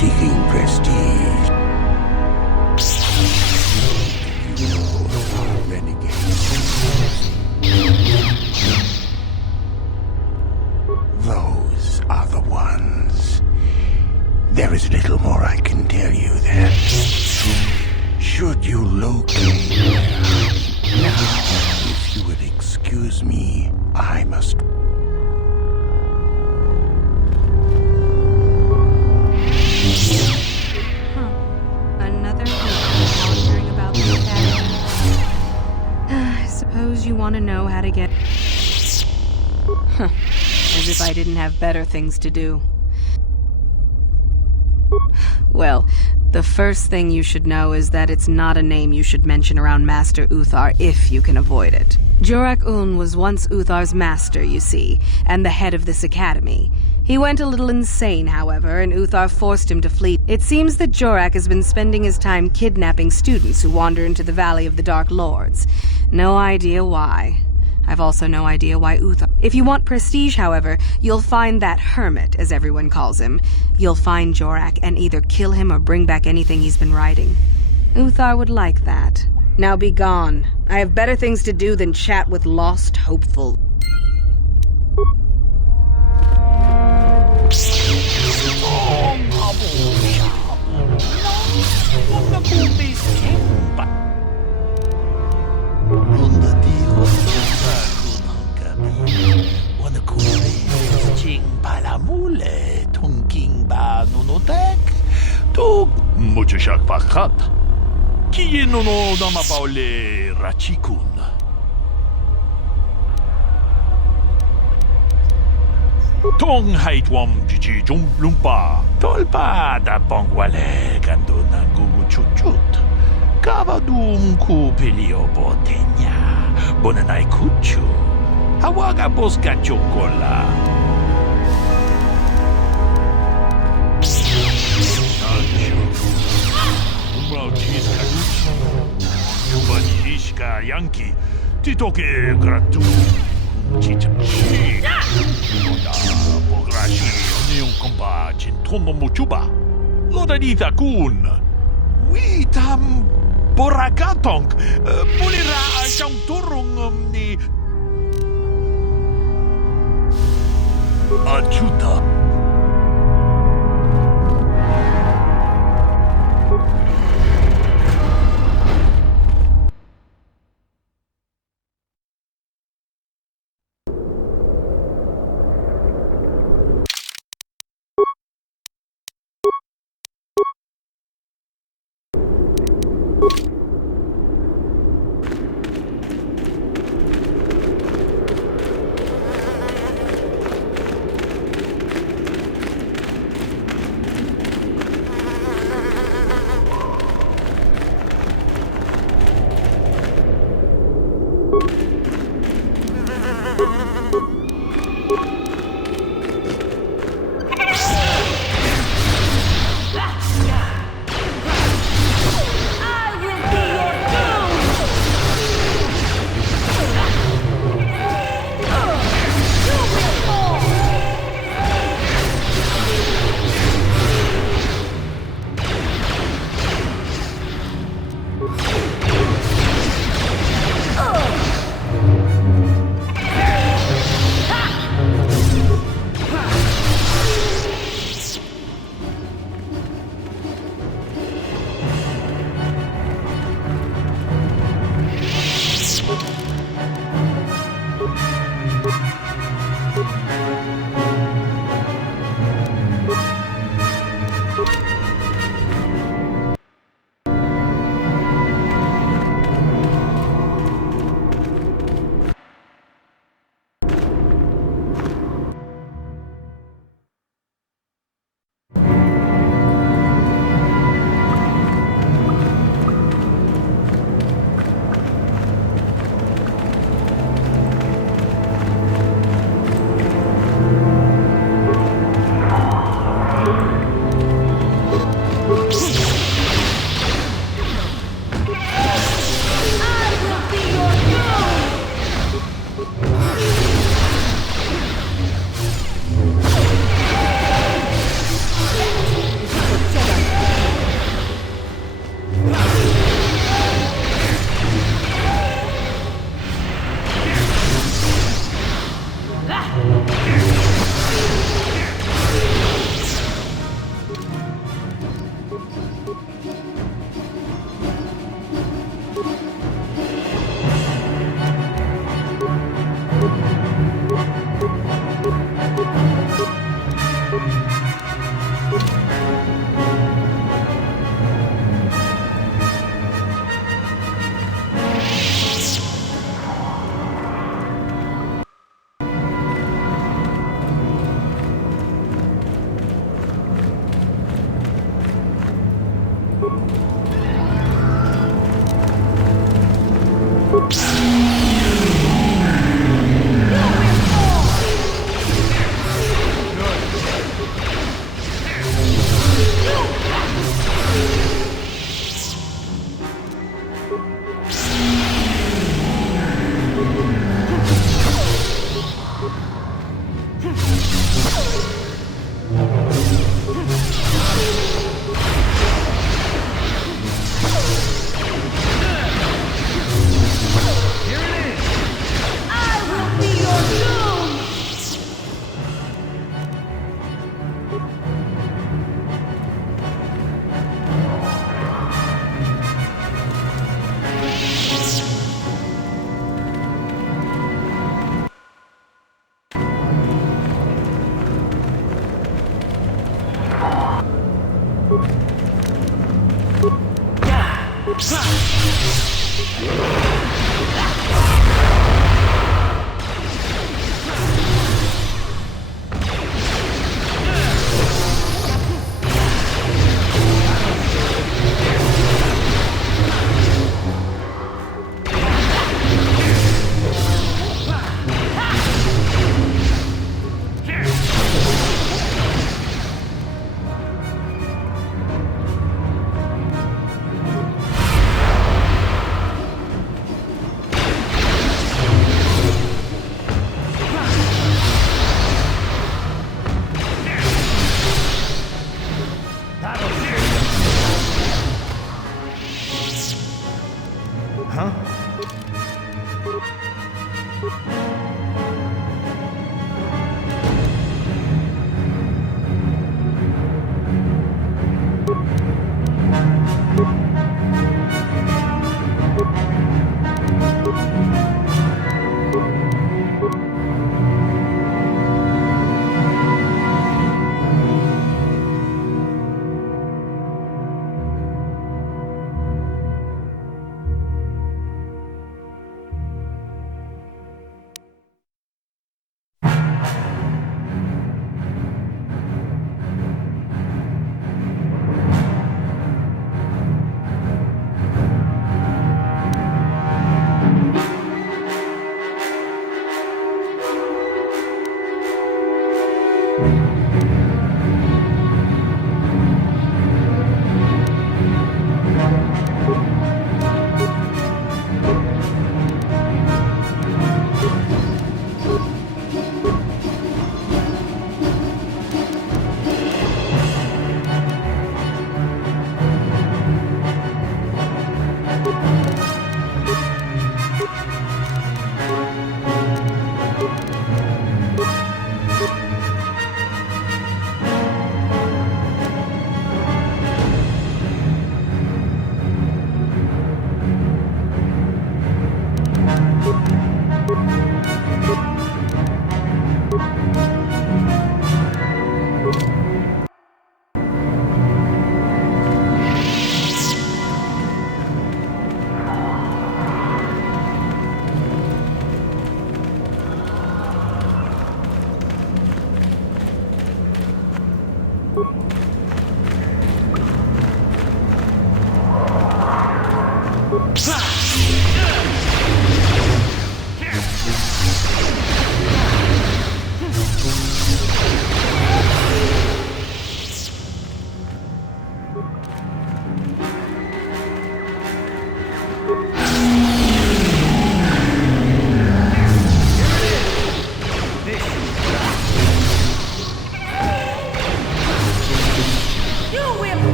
seeking prestige. You are renegades. Those are the ones. There is little more I can tell you then. Should you locate now, if you would excuse me, I must. Another wondering about the academy. I suppose you want to know how to get. As if I didn't have better things to do. Well, the first thing you should know is that it's not a name you should mention around Master Uthar if you can avoid it. Jorak-Un was once Uthar's master, you see, and the head of this academy. He went a little insane, however, and Uthar forced him to flee. It seems that Jorak has been spending his time kidnapping students who wander into the Valley of the Dark Lords. No idea why. I've also no idea why Uthar... If you want prestige, however, you'll find that hermit, as everyone calls him. You'll find Jorak and either kill him or bring back anything he's been writing. Uthar would like that. Now be gone. I have better things to do than chat with lost hopeful. Muchashak pakat. Ki no dama paule rachikun. Tong haitwam jiji jum lumpa. Tolpa da bongwale ganduna gugu chuchut. Kavadum ku pelio botenya. Bonanai kuchu. Hawaga boska chokola. Chubanishka Yankee, Titoke Gratu, Chichachi, Loda Pograshi, Neon Compa, Chintono Muchuba, Lodadita Kun, Witam Borakatong, Bulira Shanturung ni Achuta.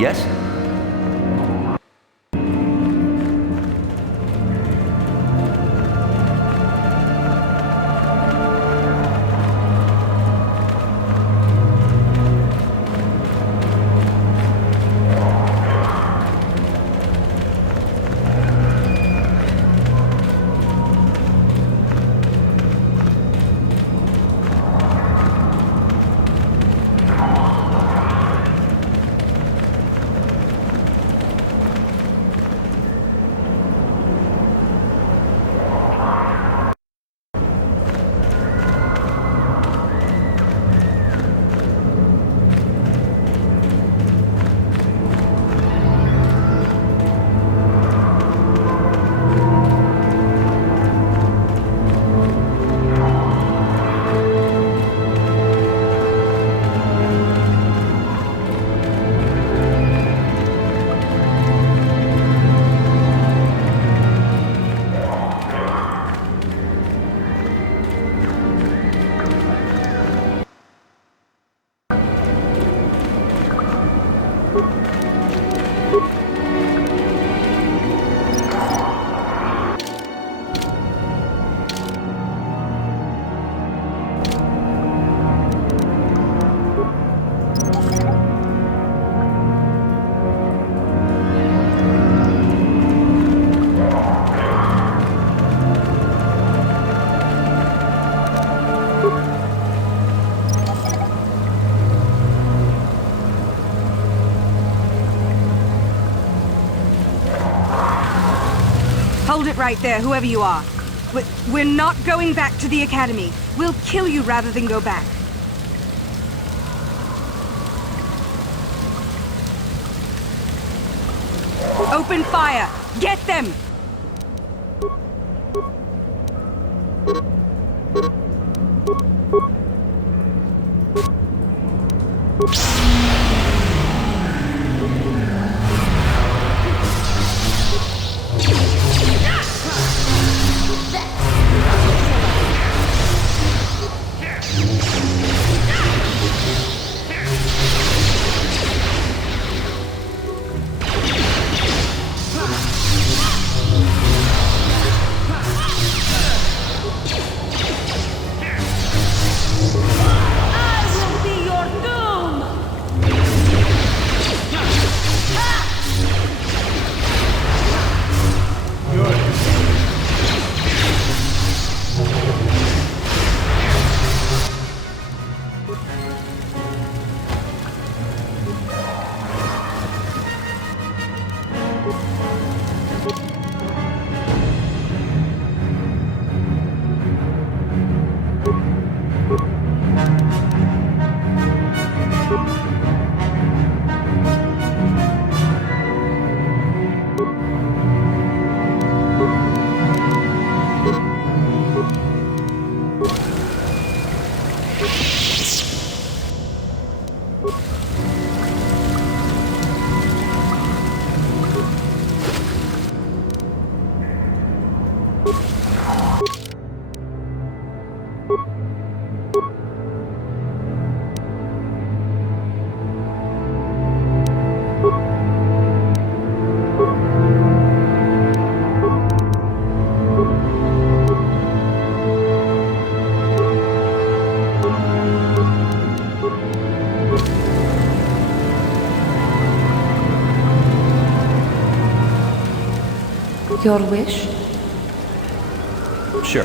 Yes? Hold it right there, whoever you are. We're not going back to the Academy. We'll kill you rather than go back. Open fire! Get them! Your wish? Sure.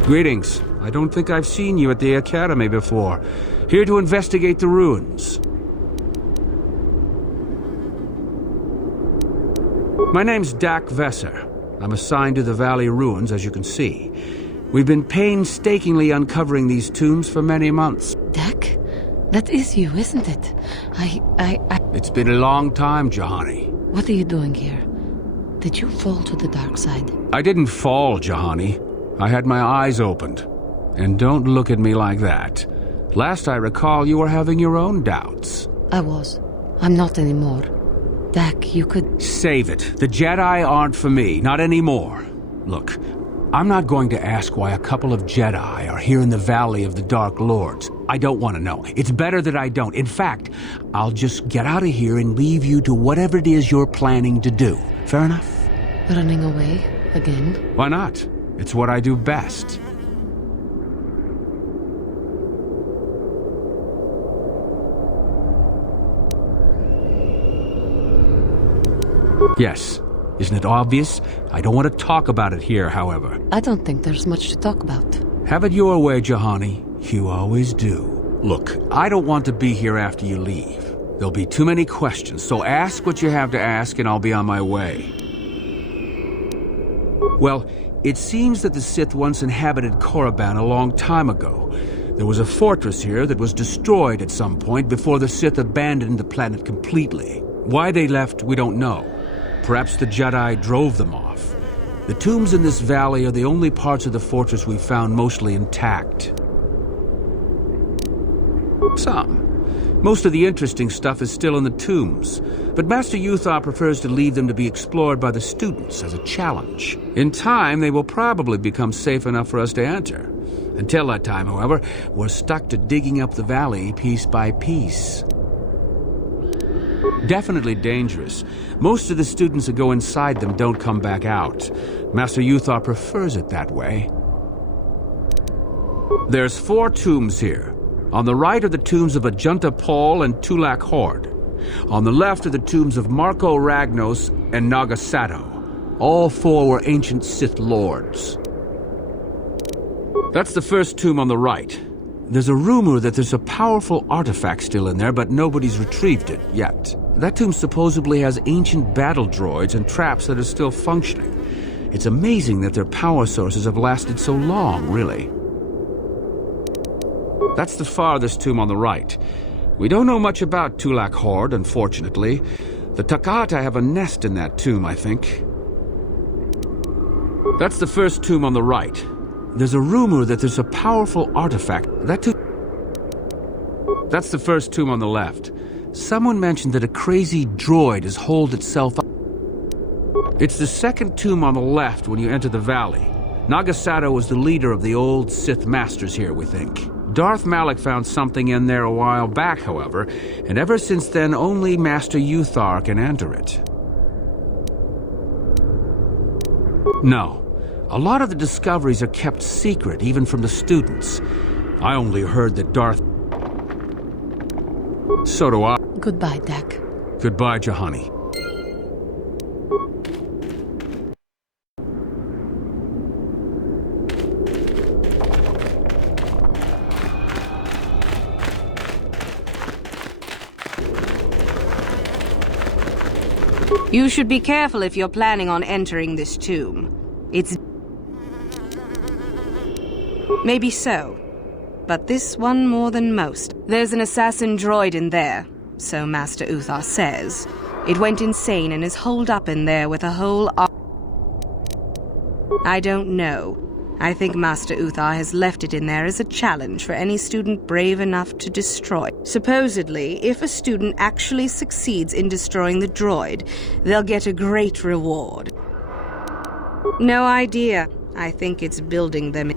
Greetings. I don't think I've seen you at the Academy before. Here to investigate the ruins. My name's Dak Vesser. I'm assigned to the Valley Ruins, as you can see. We've been painstakingly uncovering these tombs for many months. Dak? That is you, isn't it? It's been a long time, Jahani. What are you doing here? Did you fall to the dark side? I didn't fall, Jahani. I had my eyes opened. And don't look at me like that. Last I recall, you were having your own doubts. I was. I'm not anymore. Dak, you could... Save it. The Jedi aren't for me, not anymore. Look, I'm not going to ask why a couple of Jedi are here in the Valley of the Dark Lords. I don't want to know. It's better that I don't. In fact, I'll just get out of here and leave you to whatever it is you're planning to do. Fair enough? Running away? Again? Why not? It's what I do best. Yes. Isn't it obvious? I don't want to talk about it here, however. I don't think there's much to talk about. Have it your way, Jahani. You always do. Look, I don't want to be here after you leave. There'll be too many questions, so ask what you have to ask and I'll be on my way. Well, it seems that the Sith once inhabited Korriban a long time ago. There was a fortress here that was destroyed at some point before the Sith abandoned the planet completely. Why they left, we don't know. Perhaps the Jedi drove them off. The tombs in this valley are the only parts of the fortress we've found mostly intact. Some. Most of the interesting stuff is still in the tombs, but Master Yuthar prefers to leave them to be explored by the students as a challenge. In time, they will probably become safe enough for us to enter. Until that time, however, we're stuck to digging up the valley piece by piece. Definitely dangerous. Most of the students that go inside them don't come back out. Master Yuthar prefers it that way. There's 4 tombs here. On the right are the tombs of Ajunta Paul and Tulak Horde. On the left are the tombs of Marco Ragnos and Nagasato. All 4 were ancient Sith lords. That's the first tomb on the right. There's a rumor that there's a powerful artifact still in there, but nobody's retrieved it yet. That tomb supposedly has ancient battle droids and traps that are still functioning. It's amazing that their power sources have lasted so long, really. That's the farthest tomb on the right. We don't know much about Tulak Horde, unfortunately. The Takata have a nest in that tomb, I think. That's the first tomb on the right. There's a rumor that there's a powerful artifact. That's the first tomb on the left. Someone mentioned that a crazy droid has holed itself up. It's the second tomb on the left when you enter the valley. Nagasato was the leader of the old Sith Masters here, we think. Darth Malak found something in there a while back, however, and ever since then only Master Yuthar can enter it. No. A lot of the discoveries are kept secret, even from the students. I only heard that Darth... So do I. Goodbye, Dak. Goodbye, Jahani. You should be careful if you're planning on entering this tomb. It's... Maybe so. But this one more than most. There's an assassin droid in there, so Master Uthar says. It went insane and is holed up in there with a whole... I don't know. I think Master Uthar has left it in there as a challenge for any student brave enough to destroy. Supposedly, if a student actually succeeds in destroying the droid, they'll get a great reward. No idea. I think it's building them.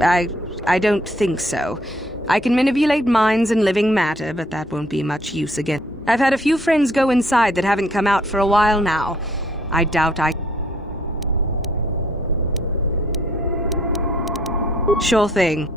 I don't think so. I can manipulate minds and living matter, but that won't be much use again. I've had a few friends go inside that haven't come out for a while now. I doubt I... Sure thing.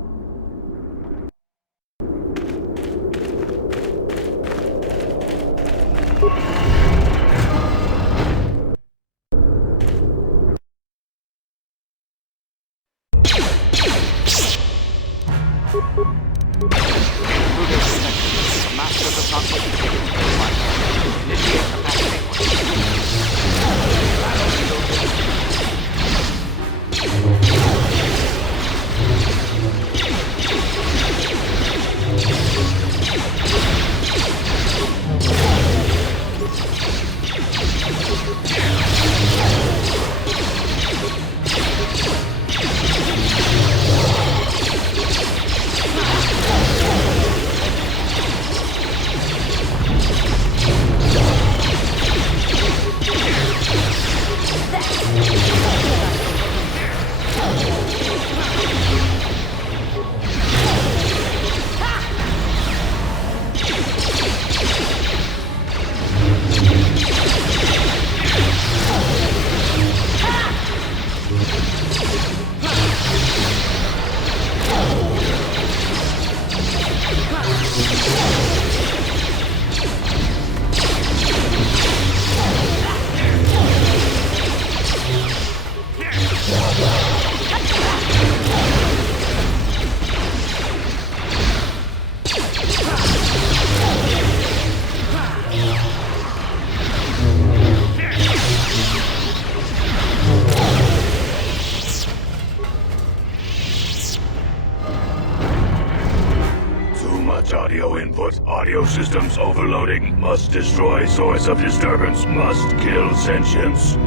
Audio input. Audio systems overloading. Must destroy source of disturbance. Must kill sentience.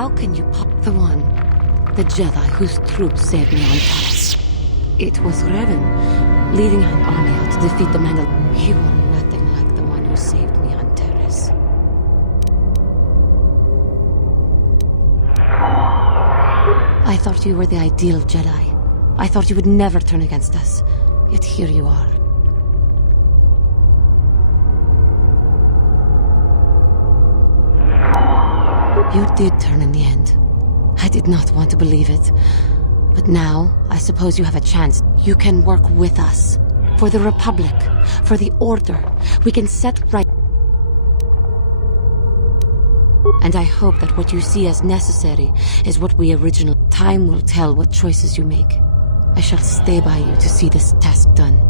How can you pop the one? The Jedi whose troops saved me on Taris. It was Revan, leading an army out to defeat the Mandal. You are nothing like the one who saved me on Taris. I thought you were the ideal Jedi. I thought you would never turn against us. Yet here you are. You did turn in the end. I did not want to believe it. But now, I suppose you have a chance. You can work with us. For the Republic. For the Order. We can set right. And I hope that what you see as necessary is what we originally... Time will tell what choices you make. I shall stay by you to see this task done.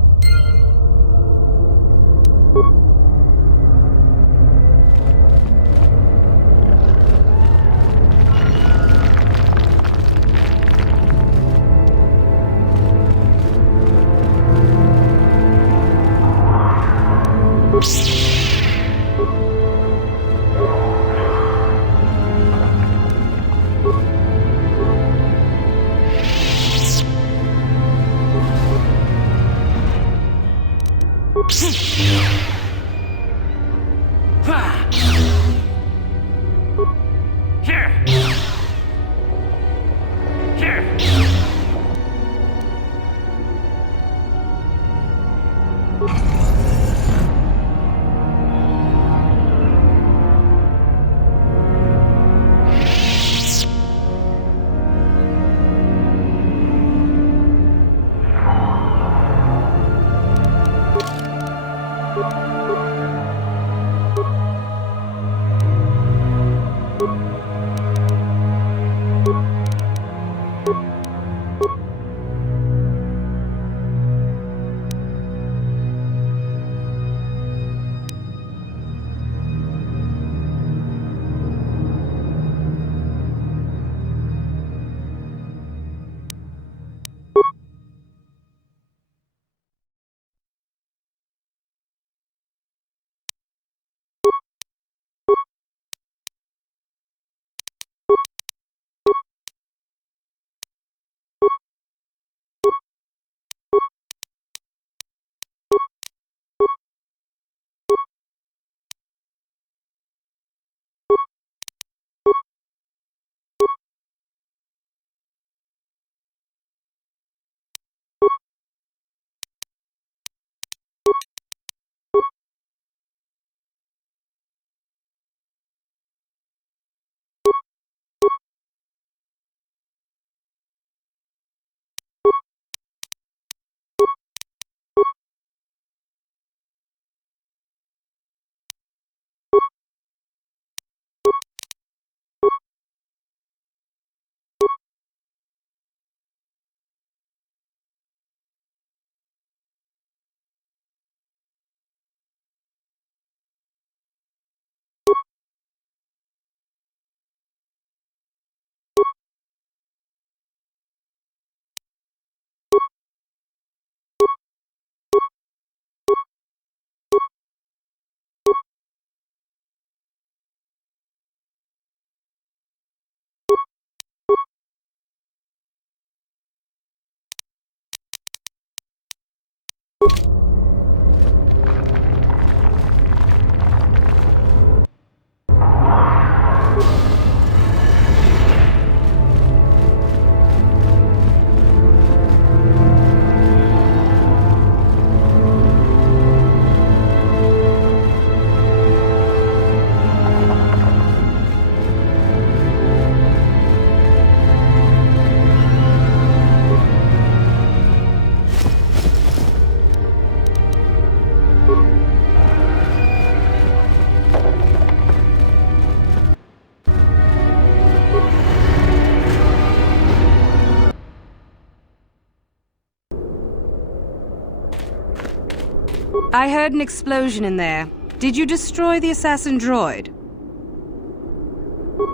I heard an explosion in there. Did you destroy the assassin droid?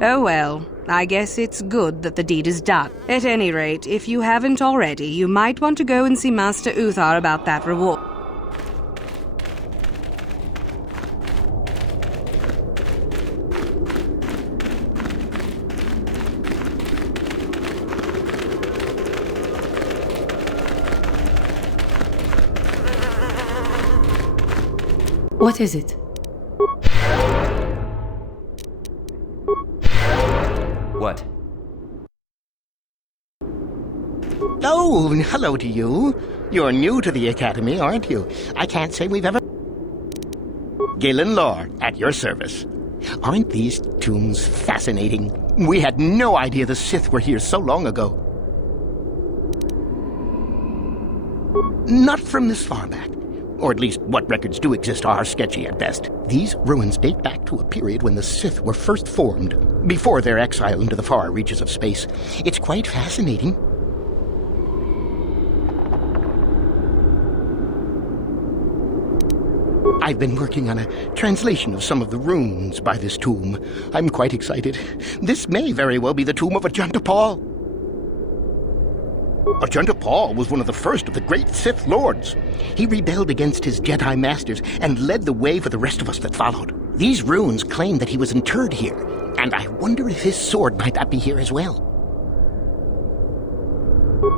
Oh well, I guess it's good that the deed is done. At any rate, if you haven't already, you might want to go and see Master Uthar about that reward. What is it? What? Oh, hello to you. You're new to the Academy, aren't you? I can't say we've ever... Galen Lore, at your service. Aren't these tombs fascinating? We had no idea the Sith were here so long ago. Not from this far back. Or at least what records do exist are sketchy at best. These ruins date back to a period when the Sith were first formed, before their exile into the far reaches of space. It's quite fascinating. I've been working on a translation of some of the runes by this tomb. I'm quite excited. This may very well be the tomb of Ajanta Paul. Ajanta Paul was one of the first of the great Sith Lords. He rebelled against his Jedi Masters and led the way for the rest of us that followed. These runes claim that he was interred here, and I wonder if his sword might not be here as well.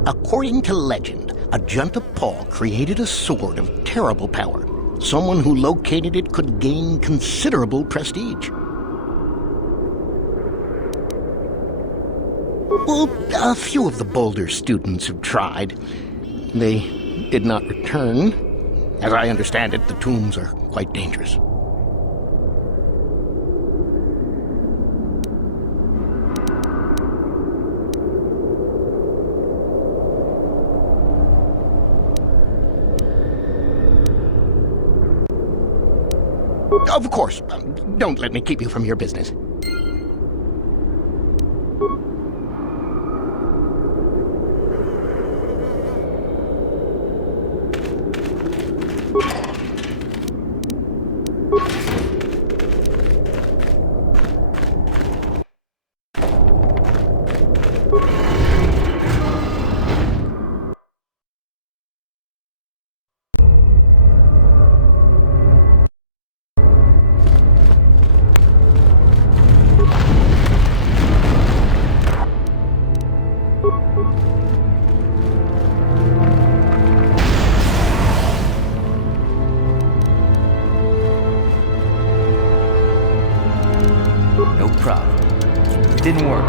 According to legend, Ajanta Paul created a sword of terrible power. Someone who located it could gain considerable prestige. Well, a few of the bolder students have tried. They did not return. As I understand it, the tombs are quite dangerous. Of course, don't let me keep you from your business. Didn't work.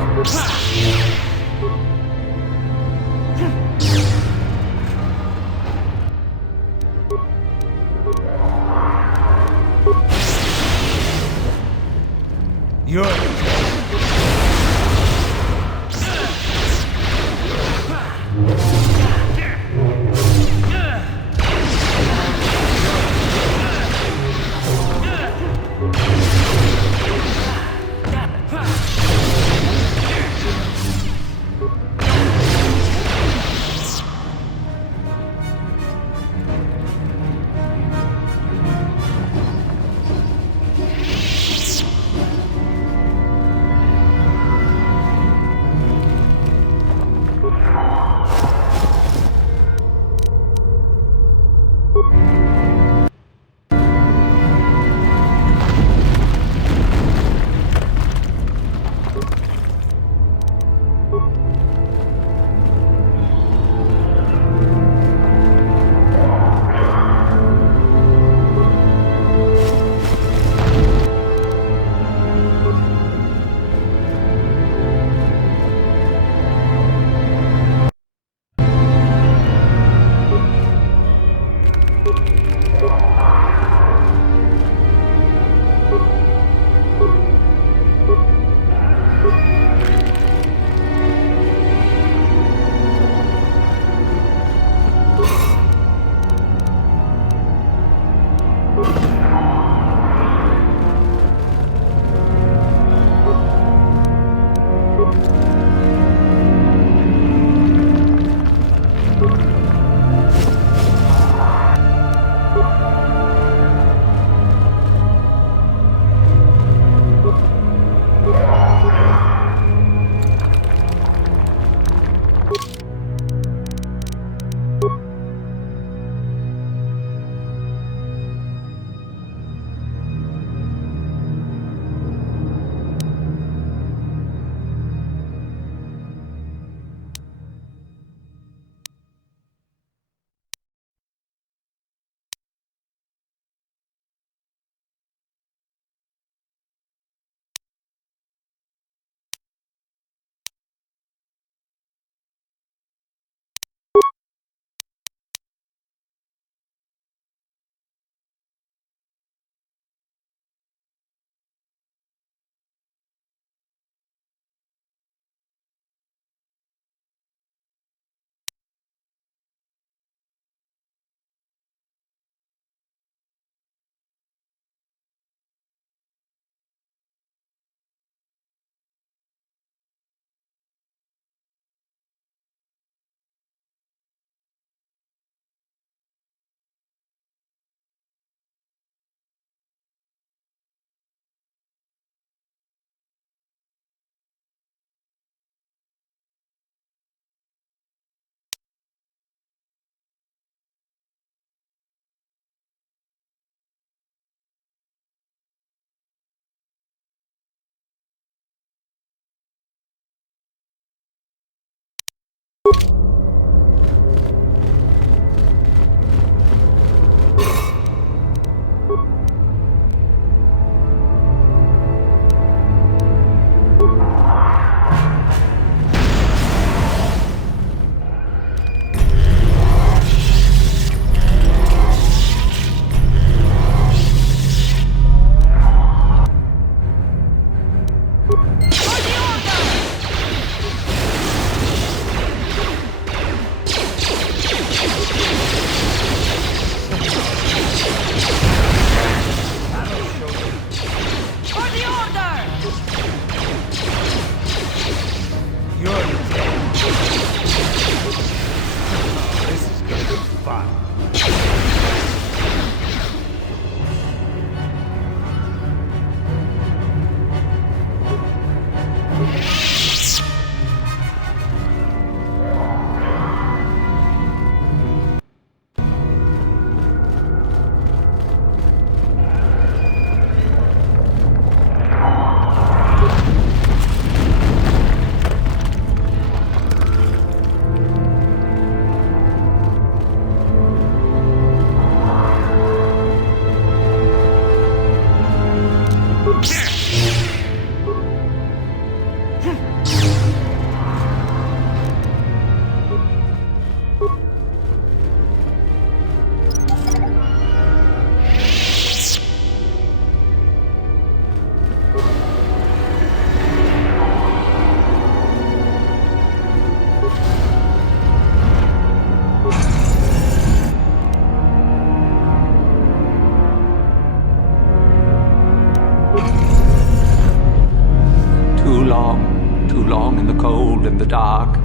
Too long in the cold and the dark.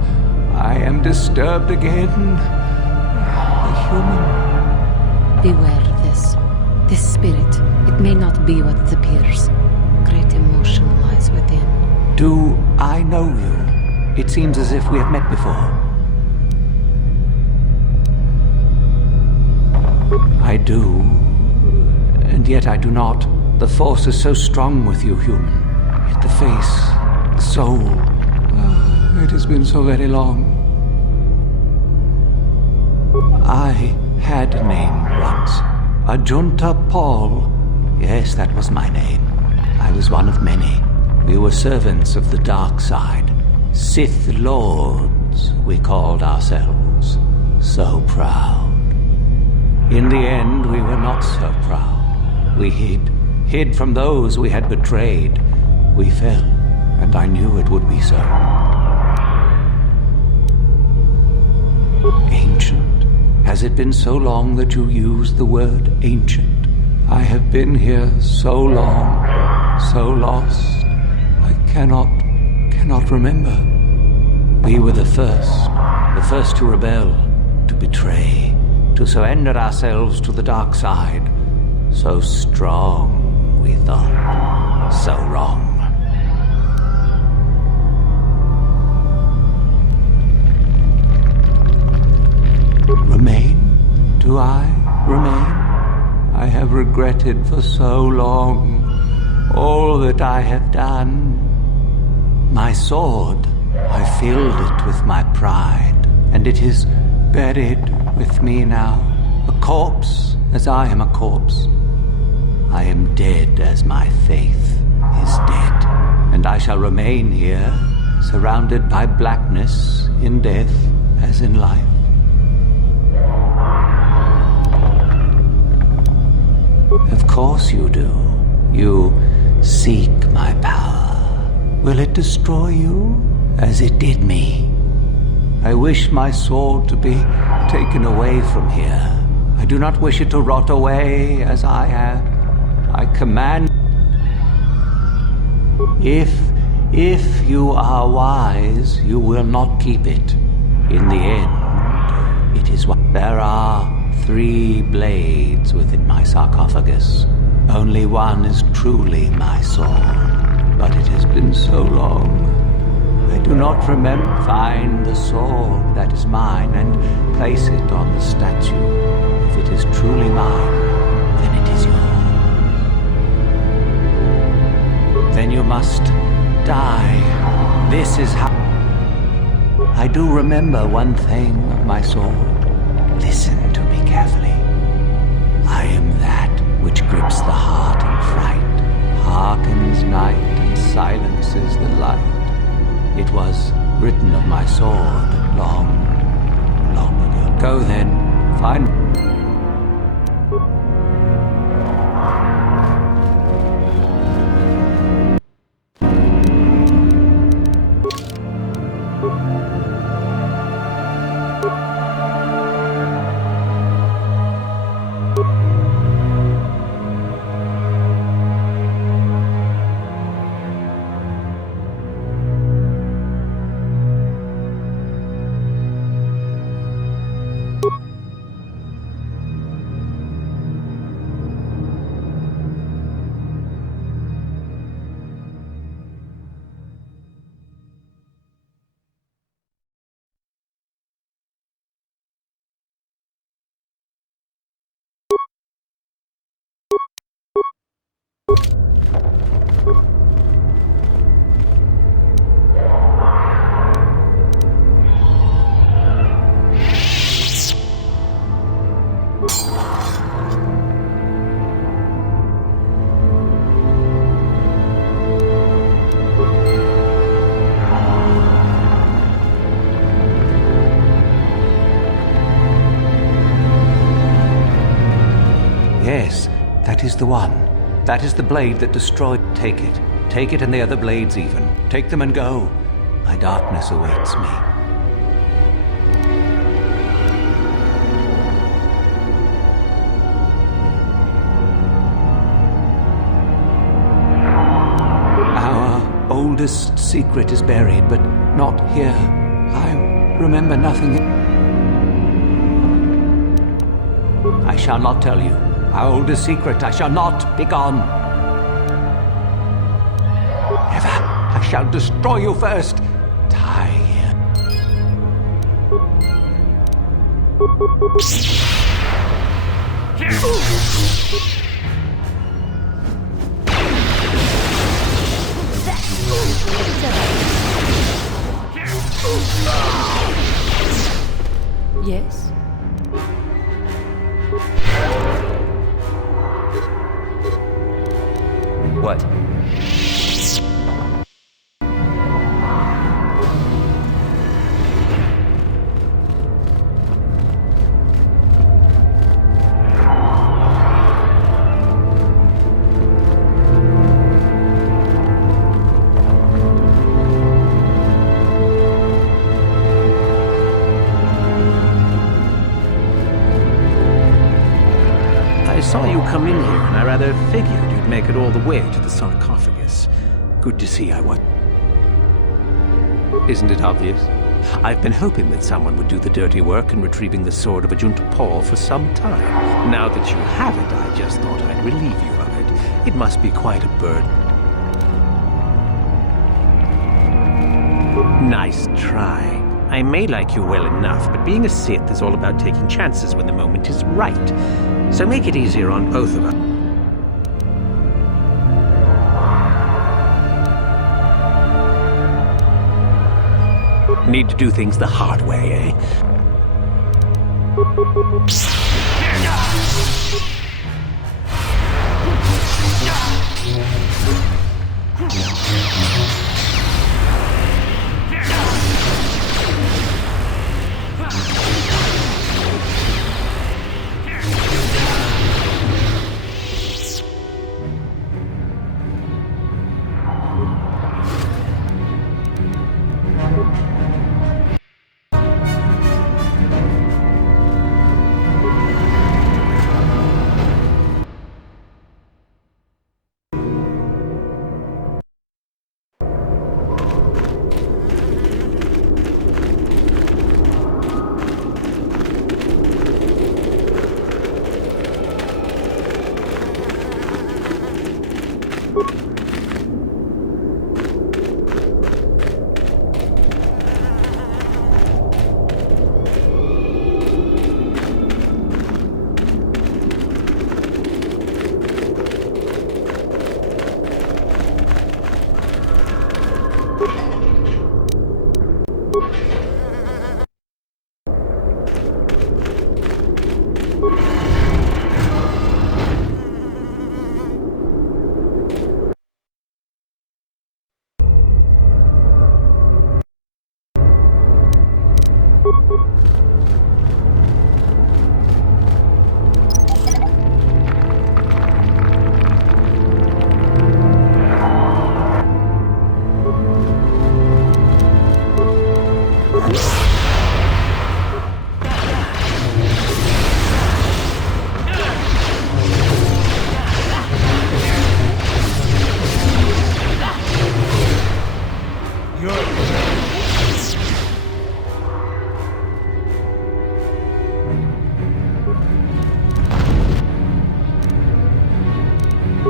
I am disturbed again. A human. Beware of this. This spirit, it may not be what it appears. Great emotion lies within. Do I know you? It seems as if we have met before. I do, and yet I do not. The force is so strong with you, human. Yet the face, the soul, it has been so very long. I had a name once. Ajunta Paul. Yes, that was my name. I was one of many. We were servants of the dark side. Sith Lords, we called ourselves. So proud. In the end, we were not so proud. We hid from those we had betrayed. We fell, and I knew it would be so. Ancient. Has it been so long that you used the word ancient? I have been here so long, so lost. I cannot remember. We were the first to rebel, to betray, to surrender ourselves to the dark side. So strong, we thought, so wrong. Remain? Do I remain? I have regretted for so long all that I have done. My sword, I filled it with my pride, and it is buried with me now, a corpse as I am a corpse. I am dead as my faith is dead, and I shall remain here, surrounded by blackness in death as in life. Of course you do. You seek my power. Will it destroy you as it did me? I wish my sword to be taken away from here. I do not wish it to rot away as I have. I command... If you are wise, you will not keep it. In the end, it is what... There are 3 blades within my sarcophagus. Only one is truly my sword. But it has been so long. I do not remember. Find the sword that is mine and place it on the statue. If it is truly mine, then it is yours. Then you must die. This is how... I do remember one thing of my sword. Listen to me carefully. I am that which grips the heart in fright, hearkens night and silences the light. It was written of my sword long, long ago. Go then, find... Yes, that is the one. That is the blade that destroyed. Take it. Take it and the other blades even. Take them and go. My darkness awaits me. Our oldest secret is buried, but not here. I remember nothing. I shall not tell you. Our oldest secret, I shall not be gone. Never. I shall destroy you first. Die here. Yes? What? I saw you come in here, and I rather figured you'd make it all the way to the sarcophagus. Good to see I was. Isn't it obvious? I've been hoping that someone would do the dirty work in retrieving the sword of Ajunta Paul for some time. Now that you have it, I just thought I'd relieve you of it. It must be quite a burden. Nice try. I may like you well enough, but being a Sith is all about taking chances when the moment is right. So make it easier on both of us. Need to do things the hard way, eh?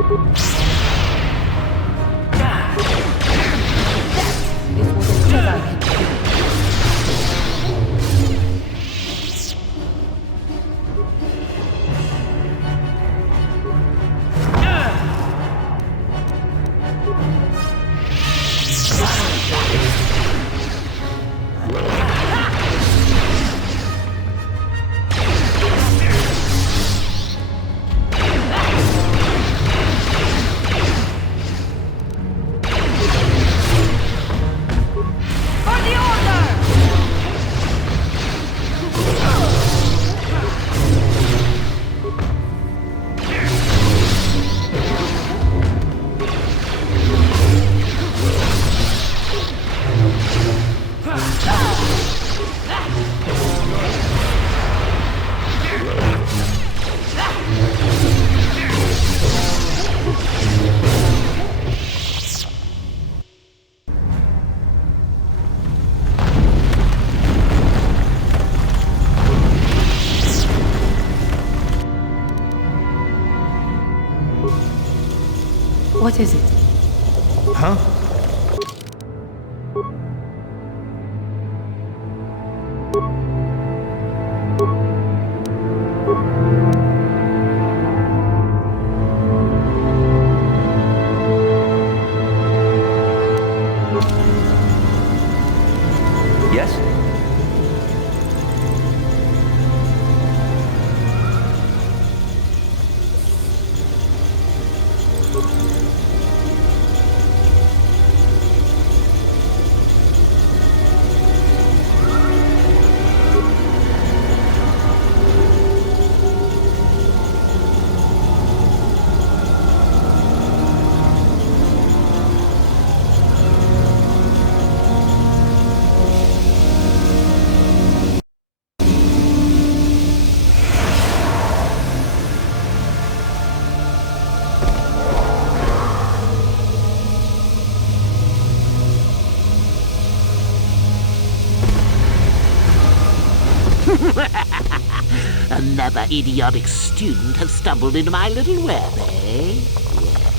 is what a Jedi can do. What is it? Huh? Yes? Another idiotic student has stumbled into my little web, eh? Well,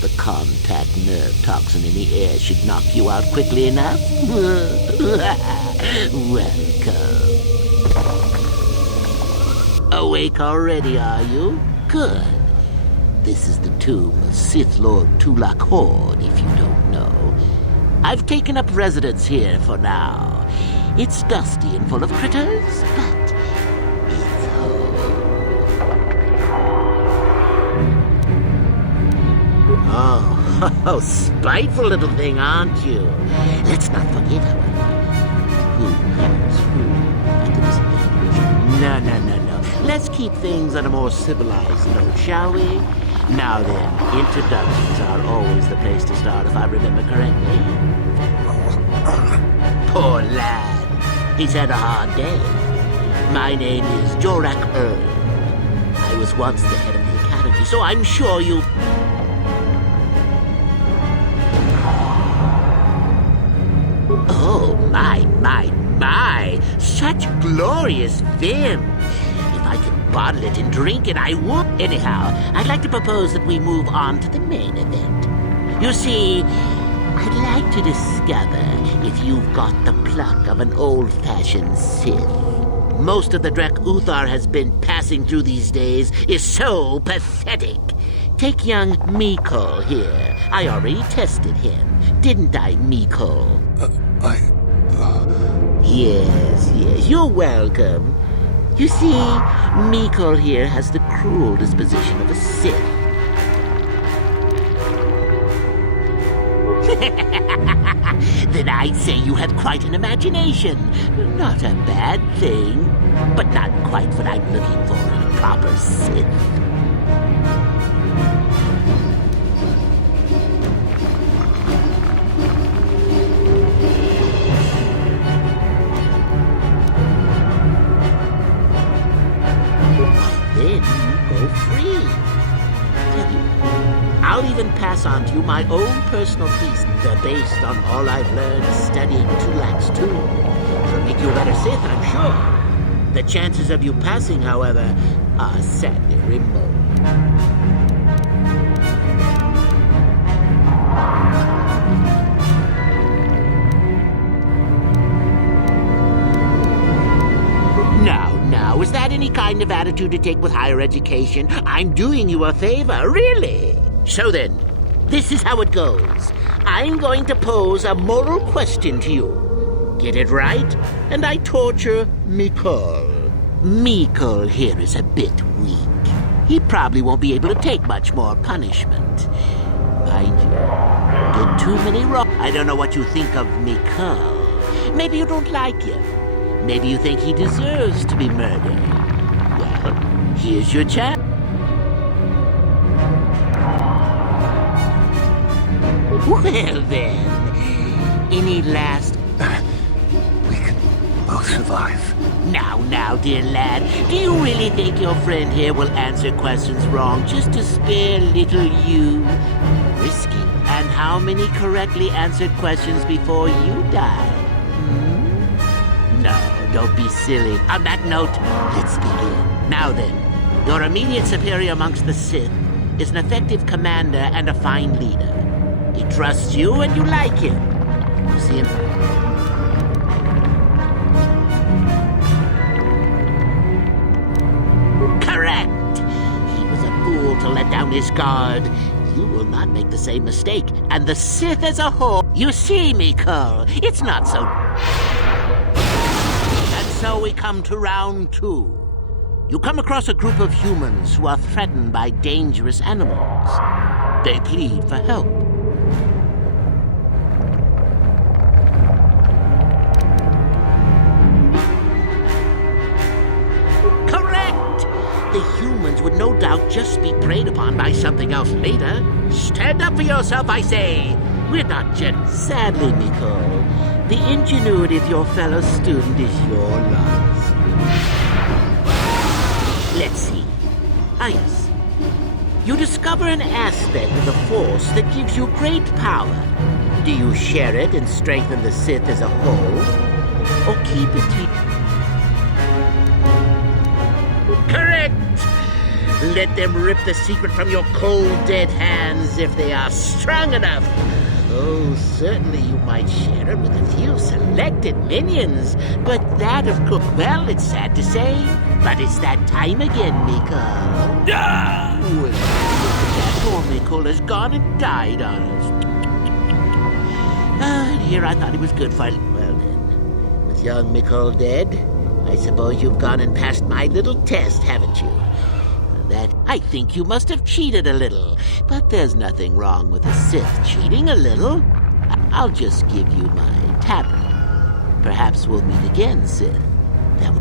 the contact nerve toxin in the air should knock you out quickly enough. Welcome. Awake already, are you? Good. This is the tomb of Sith Lord Tulak Horde, if you don't know. I've taken up residence here for now. It's dusty and full of critters, but it's home. Oh, spiteful little thing, aren't you? Let's not forget, however, who has ruled at the disadvantage. No. Let's keep things on a more civilized note, shall we? Now then, introductions are always the place to start, if I remember correctly. Poor lad. He's had a hard day. My name is Jorak Ern. I was once the head of the academy, so I'm sure you... Oh, my. Such glorious vim. If I could bottle it and drink it, I would. Anyhow, I'd like to propose that we move on to the main event. You see, I'd like to discover if you've got the pluck of an old-fashioned Sith. Most of the Drek Uthar has been passing through these days is so pathetic. Take young Mikol here. I already tested him. Didn't I, Mikol? Yes, you're welcome. You see, Mikol here has the cruel disposition of a Sith. Then I'd say you have quite an imagination. Not a bad thing, but not quite what I'm looking for in a proper Sith. Then you go free. Tell you, I'll even pass on to you my own personal thesis. They're based on all I've learned studying Tulak's tomb. It'll make you a better Sith, I'm sure. The chances of you passing, however, are sadly remote. Now, is that any kind of attitude to take with higher education? I'm doing you a favor, really. So then, this is how it goes. I'm going to pose a moral question to you. Get it right, and I torture Mikol. Mikol here is a bit weak. He probably won't be able to take much more punishment. Mind you, get too many wrong. I don't know what you think of Mikol. Maybe you don't like him. Maybe you think he deserves to be murdered. Well, here's your chance. Well then, any last... We can both survive. Now, dear lad, do you really think your friend here will answer questions wrong just to spare little you? Risky. And how many correctly answered questions before you die? No, don't be silly. On that note, let's begin. Now then, your immediate superior amongst the Sith is an effective commander and a fine leader. He trusts you and you like him. You see him? Correct! He was a fool to let down his guard. You will not make the same mistake. And the Sith as a whole... You see, Mikol, it's not so... And so we come to round 2. You come across a group of humans who are threatened by dangerous animals. They plead for help. The humans would no doubt just be preyed upon by something else later. Stand up for yourself, I say! We're not Sadly, Mikol, the ingenuity of your fellow student is your loss. Let's see. Yes. You discover an aspect of the Force that gives you great power. Do you share it and strengthen the Sith as a whole? Or keep it to... Correct! Let them rip the secret from your cold, dead hands if they are strong enough. Oh, certainly you might share it with a few selected minions, but that, of course, well, it's sad to say, but it's that time again, Mikol. Ah! Well, that poor Mikol has gone and died on us. And here I thought he was good for... Well then, with young Mikol dead, I suppose you've gone and passed my little test, haven't you? That I think you must have cheated a little, but there's nothing wrong with a Sith cheating a little. I'll just give you my tablet. Perhaps we'll meet again, Sith. That would...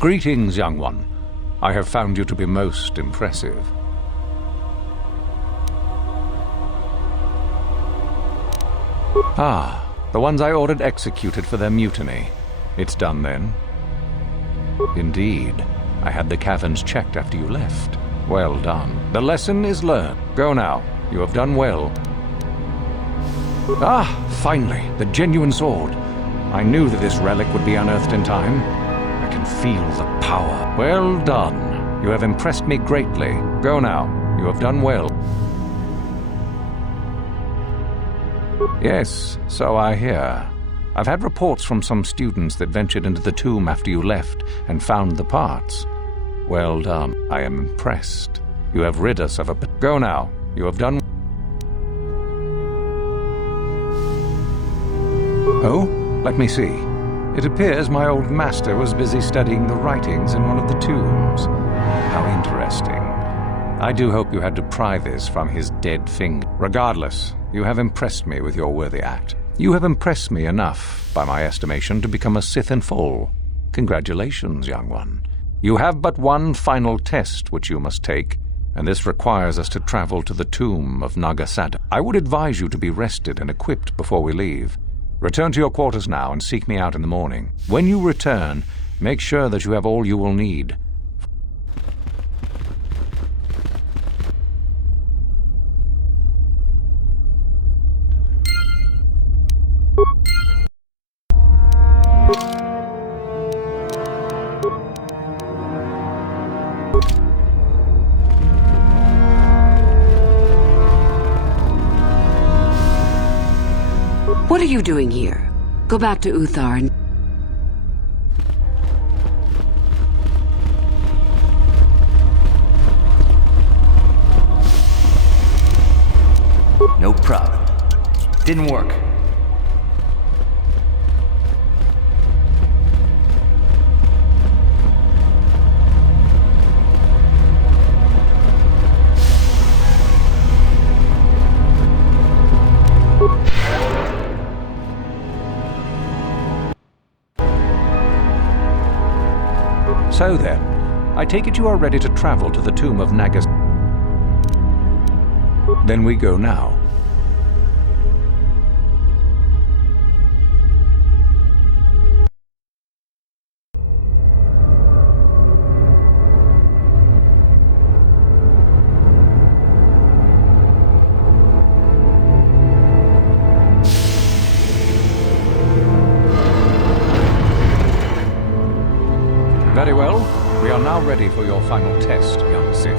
Greetings, young one. I have found you to be most impressive. Ah, the ones I ordered executed for their mutiny. It's done then? Indeed. I had the caverns checked after you left. Well done. The lesson is learned. Go now. You have done well. Ah, finally, the genuine sword. I knew that this relic would be unearthed in time. I can feel the power. Well done. You have impressed me greatly. Go now. You have done well. Yes, so I hear. I've had reports from some students that ventured into the tomb after you left and found the parts. Well done. I am impressed. You have rid us of a... Go now. You have done... Oh, let me see. It appears my old master was busy studying the writings in one of the tombs. How interesting. I do hope you had to pry this from his dead finger. Regardless, you have impressed me with your worthy act. You have impressed me enough, by my estimation, to become a Sith in full. Congratulations, young one. You have but one final test which you must take, and this requires us to travel to the tomb of Nagasado. I would advise you to be rested and equipped before we leave. Return to your quarters now and seek me out in the morning. When you return, make sure that you have all you will need. What are you doing here? Go back to Uthar and... No problem. Didn't work. So then, I take it you are ready to travel to the tomb of Nagas. Then we go now. Very well. We are now ready for your final test, young Sith.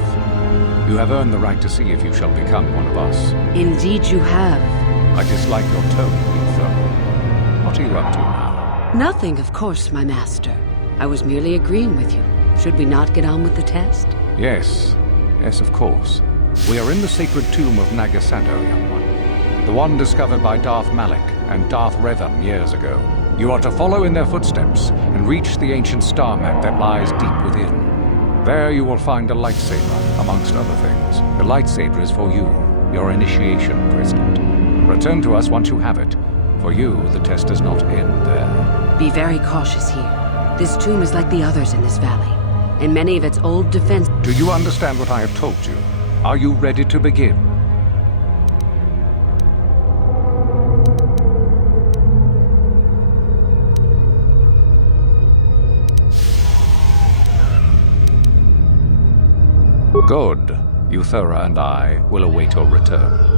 You have earned the right to see if you shall become one of us. Indeed you have. I dislike your tone, Uther. What are you up to now? Nothing, of course, my master. I was merely agreeing with you. Should we not get on with the test? Yes. Yes, of course. We are in the sacred tomb of Nagasado, young one. The one discovered by Darth Malak and Darth Revan years ago. You are to follow in their footsteps and reach the ancient star map that lies deep within. There you will find a lightsaber, amongst other things. The lightsaber is for you, your initiation present. Return to us once you have it. For you, the test does not end there. Be very cautious here. This tomb is like the others in this valley, and many of its old defense... Do you understand what I have told you? Are you ready to begin? Good. Euthura and I will await your return.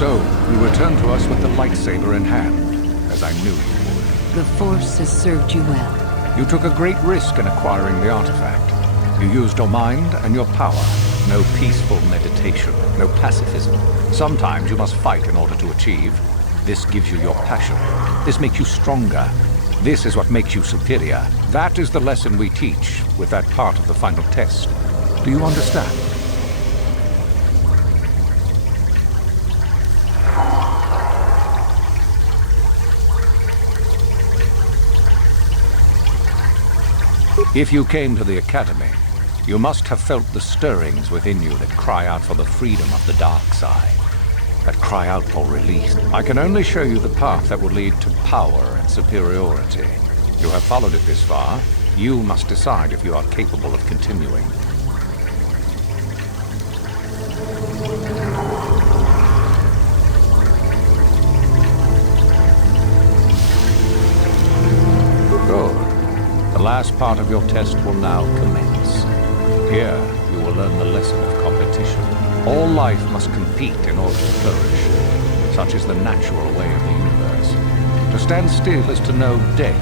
So, you return to us with the lightsaber in hand, as I knew you would. The Force has served you well. You took a great risk in acquiring the artifact. You used your mind and your power. No peaceful meditation, no pacifism. Sometimes you must fight in order to achieve. This gives you your passion. This makes you stronger. This is what makes you superior. That is the lesson we teach with that part of the final test. Do you understand? If you came to the Academy, you must have felt the stirrings within you that cry out for the freedom of the dark side, that cry out for release. I can only show you the path that will lead to power and superiority. You have followed it this far. You must decide if you are capable of continuing. last part of your test will now commence. Here, you will learn the lesson of competition. All life must compete in order to flourish. Such is the natural way of the universe. To stand still is to know death.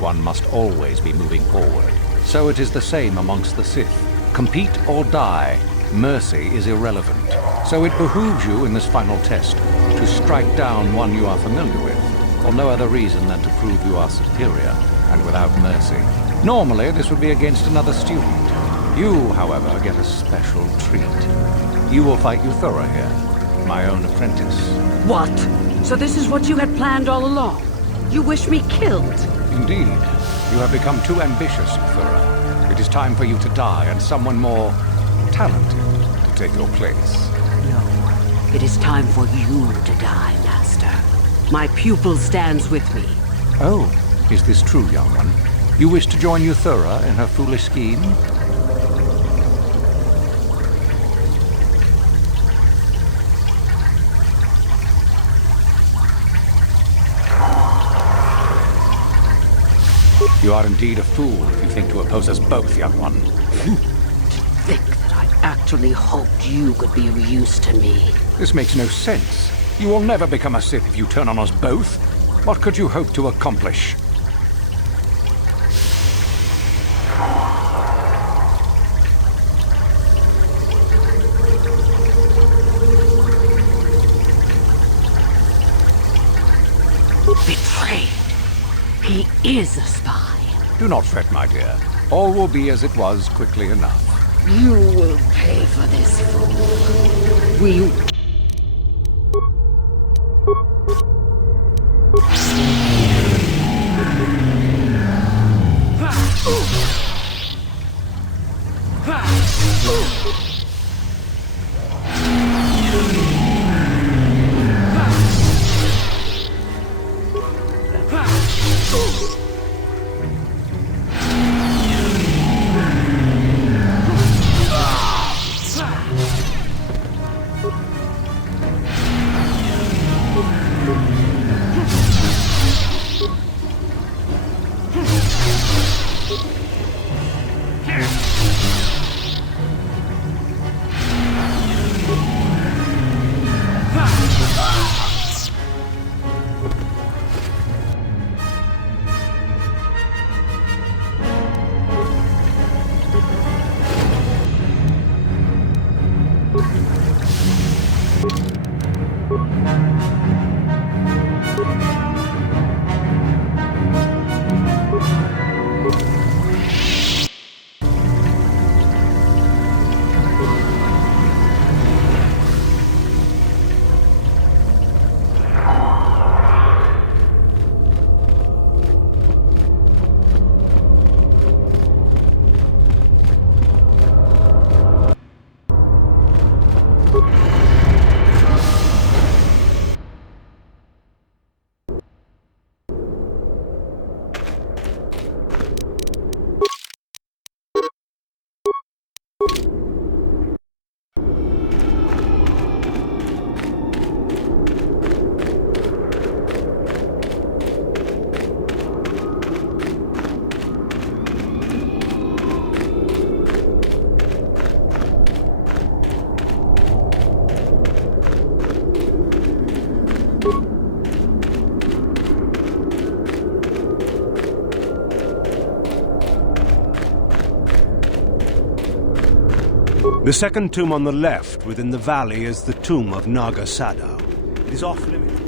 One must always be moving forward. So it is the same amongst the Sith. Compete or die. Mercy is irrelevant. So it behooves you in this final test to strike down one you are familiar with, for no other reason than to prove you are superior and without mercy. Normally, this would be against another student. You, however, get a special treat. You will fight Uthura here, my own apprentice. What? So this is what you had planned all along? You wish me killed? Indeed. You have become too ambitious, Uthura. It is time for you to die, and someone more talented to take your place. No. It is time for you to die, Master. My pupil stands with me. Oh, is this true, young one? You wish to join Uthura in her foolish scheme? You are indeed a fool if you think to oppose us both, young one. To think that I actually hoped you could be of use to me. This makes no sense. You will never become a Sith if you turn on us both. What could you hope to accomplish? Betrayed. He is a spy. Do not fret, my dear. All will be as it was quickly enough. You will pay for this, fool. Will you? The second tomb on the left within the valley is the tomb of Naga Sadow. It is off limits.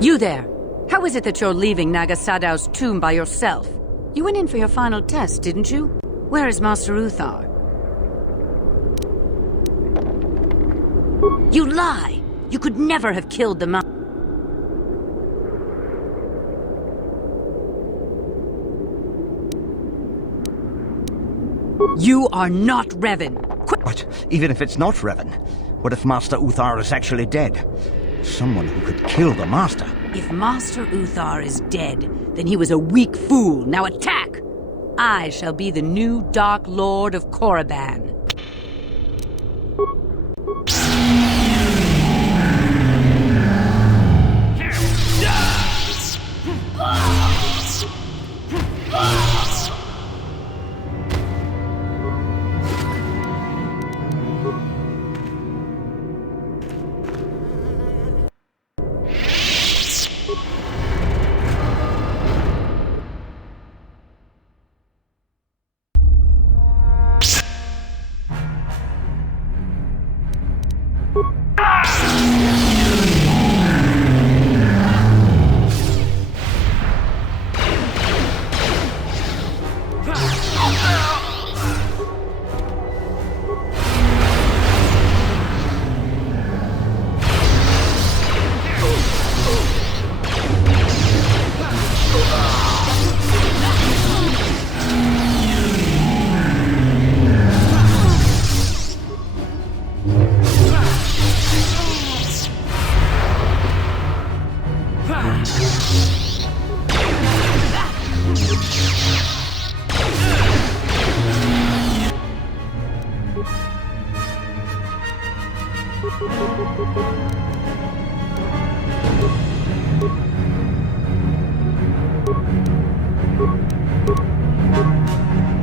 You there! How is it that you're leaving Naga Sadow's tomb by yourself? You went in for your final test, didn't you? Where is Master Uthar? You lie! You could never have killed the You are not Revan! But even if it's not Revan, What if Master Uthar is actually dead? Someone who could kill the Master. If Master Uthar is dead, then he was a weak fool. Now attack! I shall be the new Dark Lord of Korriban.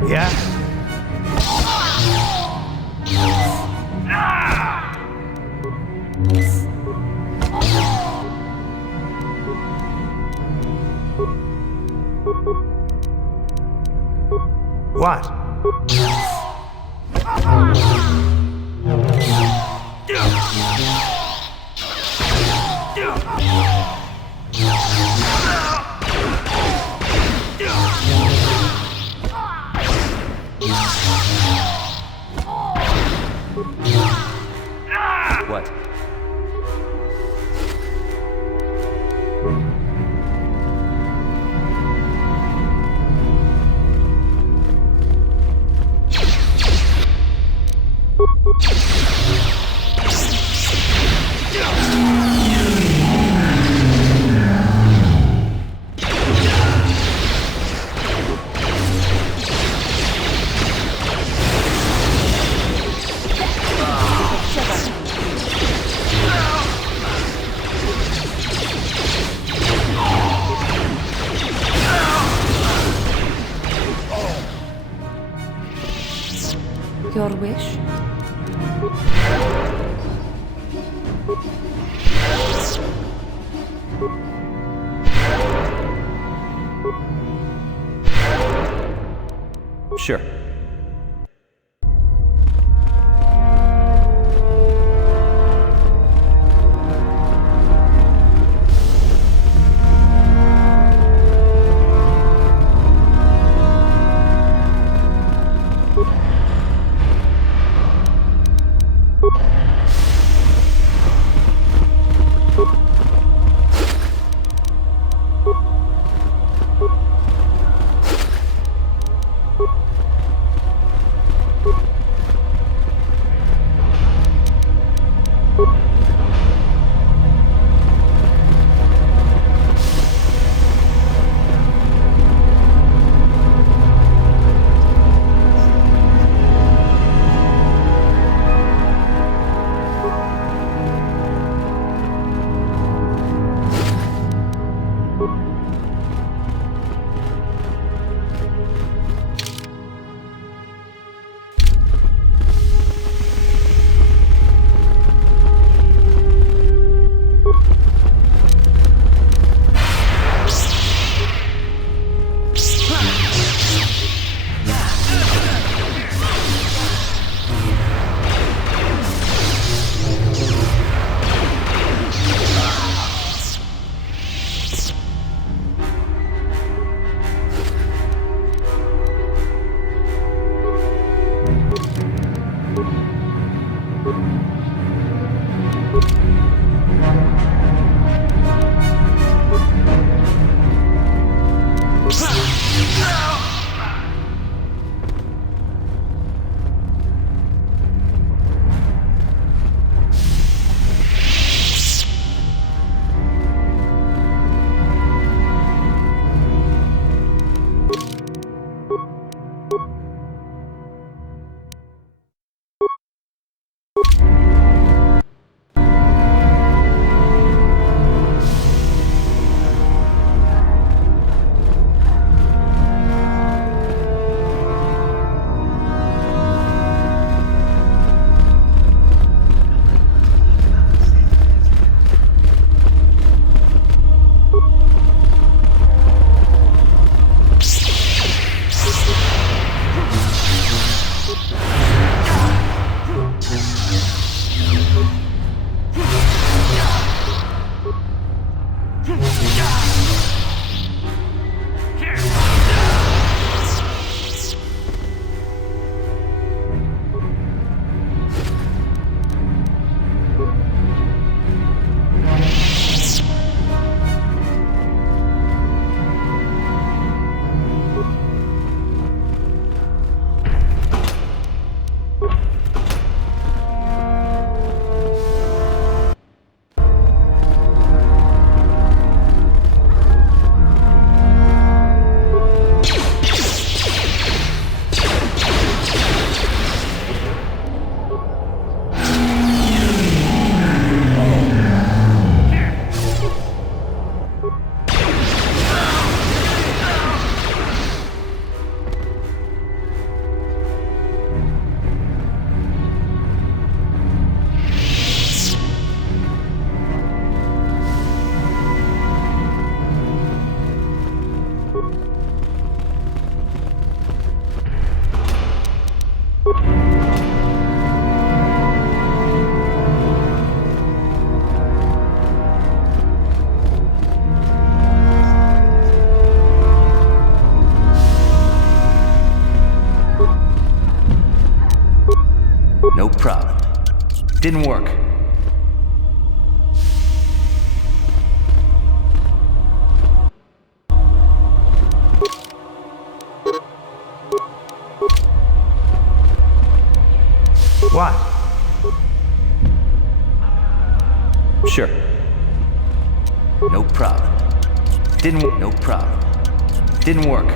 Yeah? What? What? Your wish? Sure. No problem. Didn't work. What? Sure. No problem. No problem. Didn't work.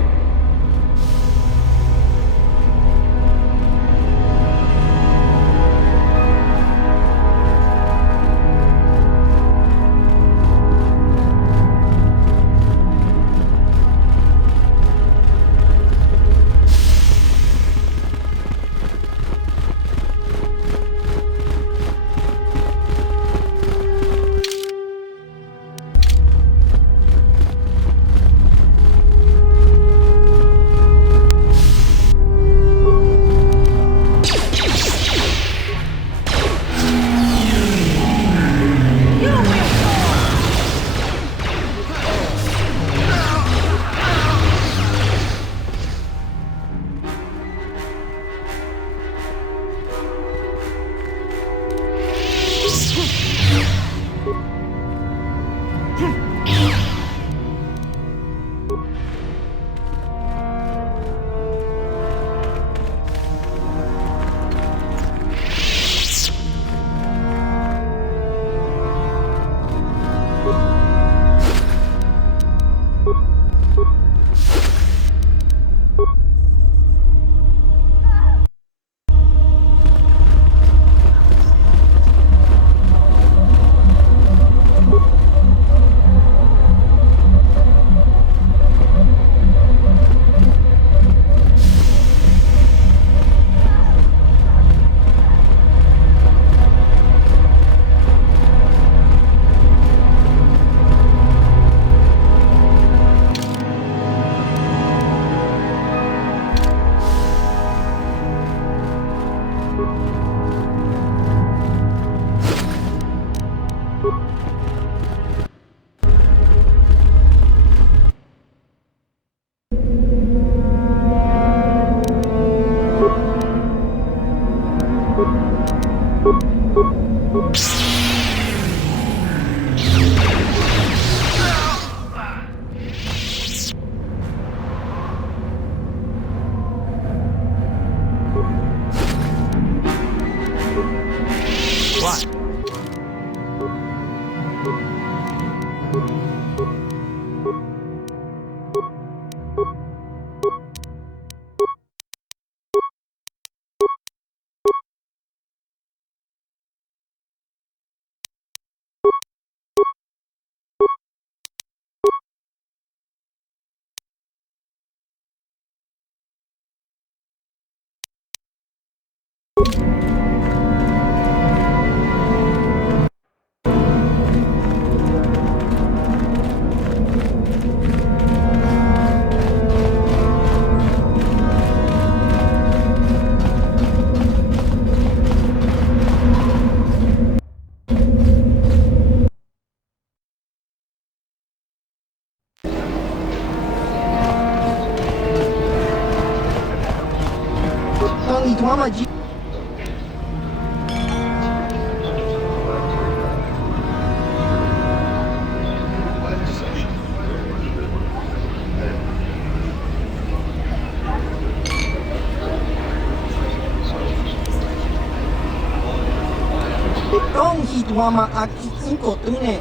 Wama aki inkotu ne,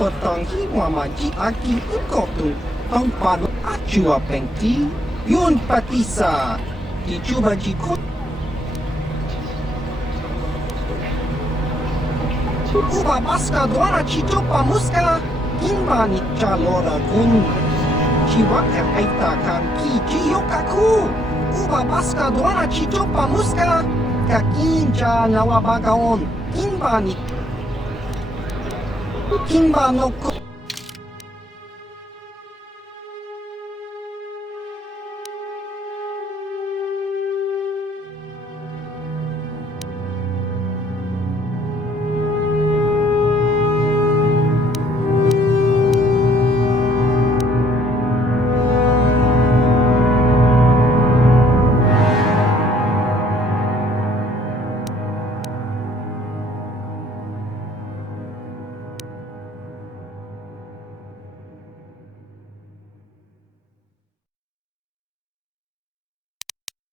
otangi wama ji aki inkotu, tampano achua penti, yun patisa, di juba ji ko. Uba baska dwana chichopa muska, kimba ni chalora kun. Chiwaka aita kan ki chiyokaku. Uba baska dwana chichopa muska, kakincha nawabagaon, kimba ni Kimba no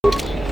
you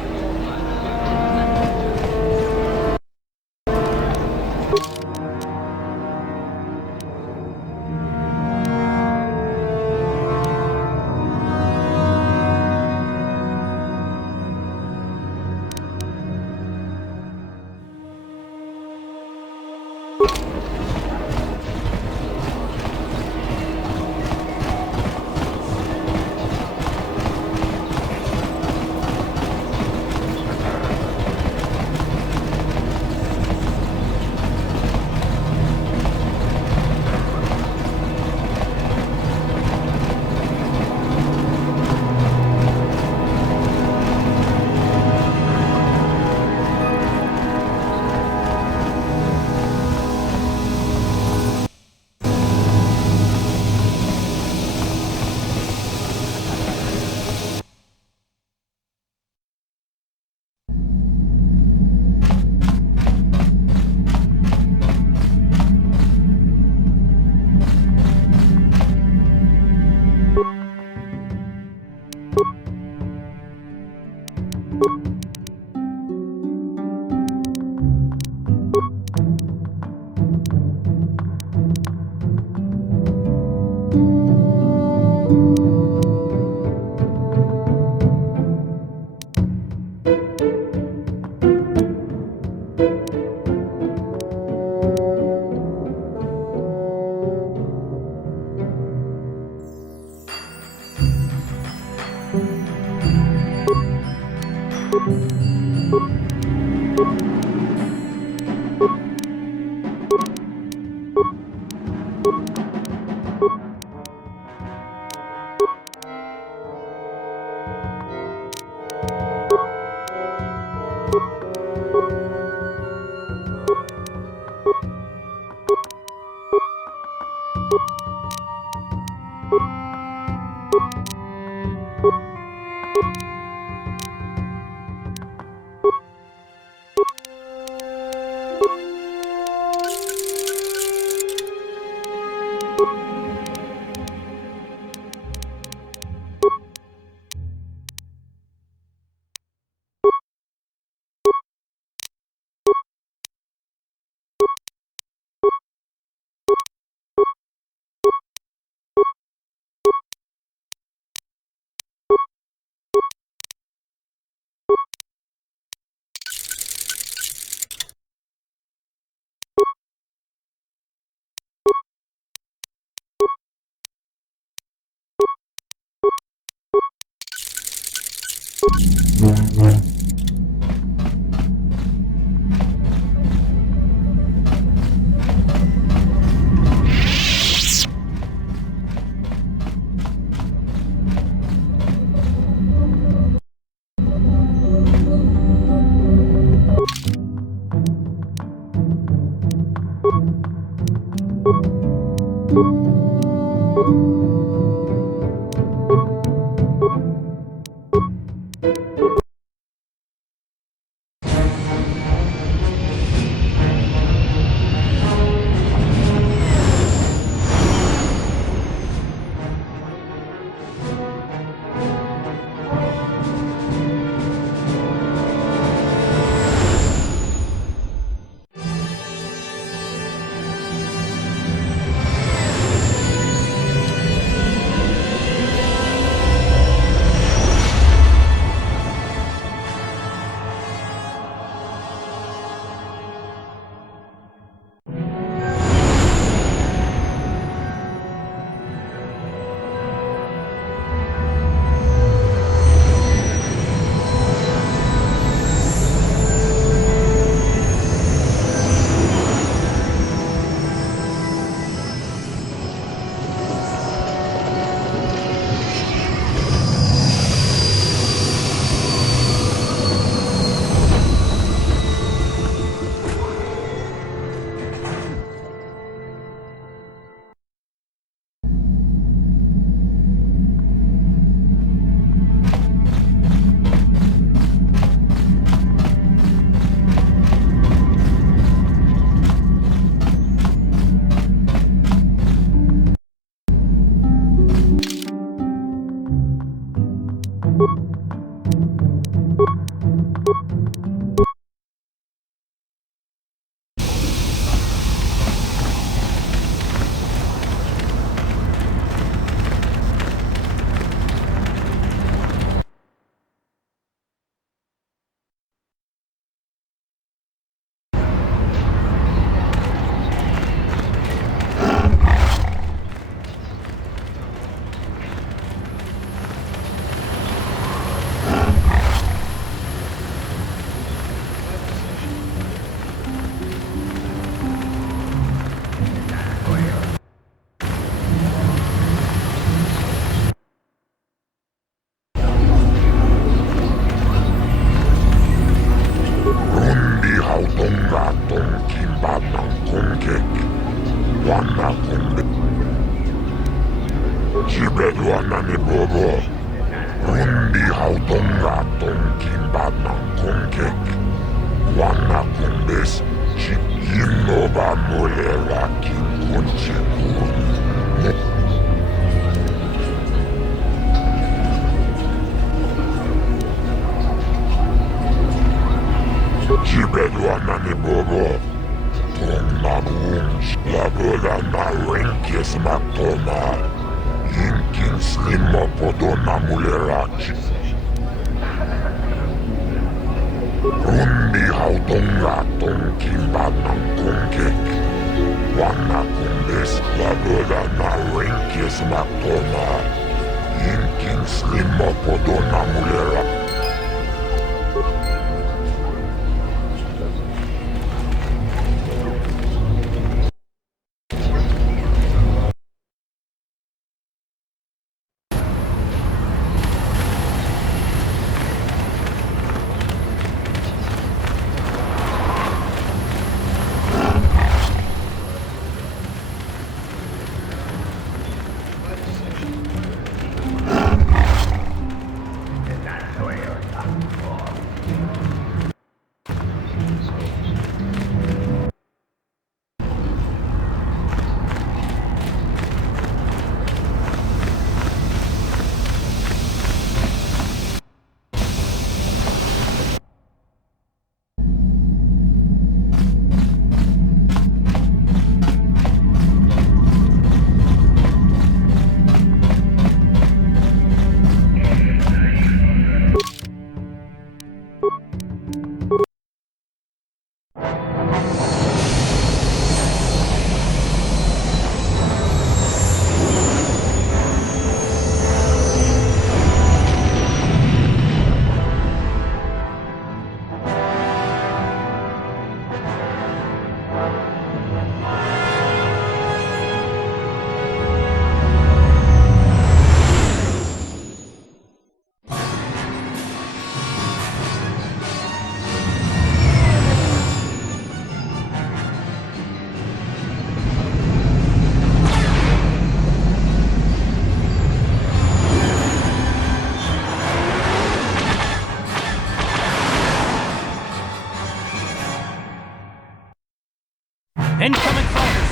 Incoming fighters!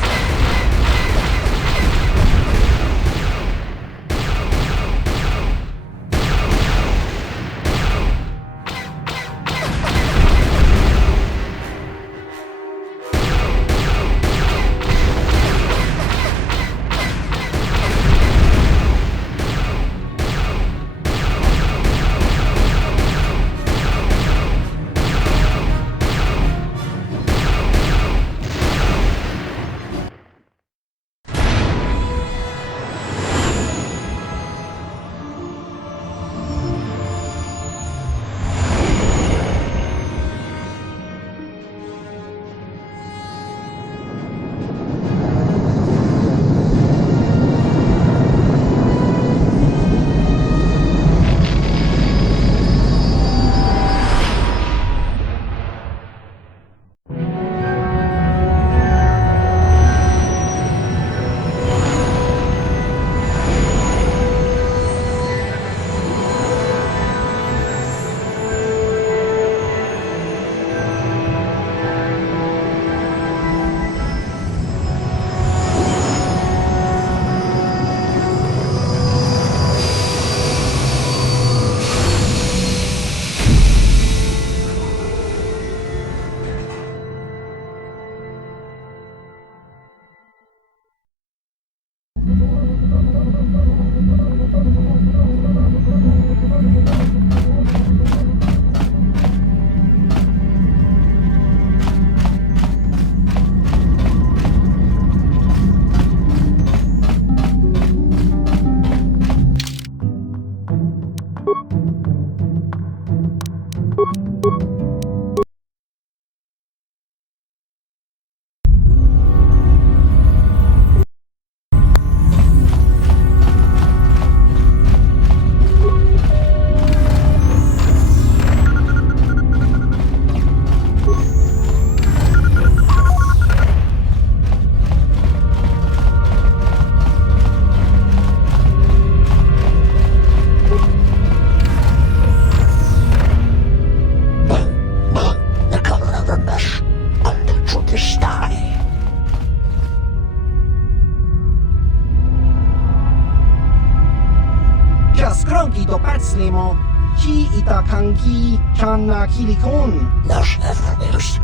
ito patslemo. Chi ita kanki channa kilikon. Nasz efforts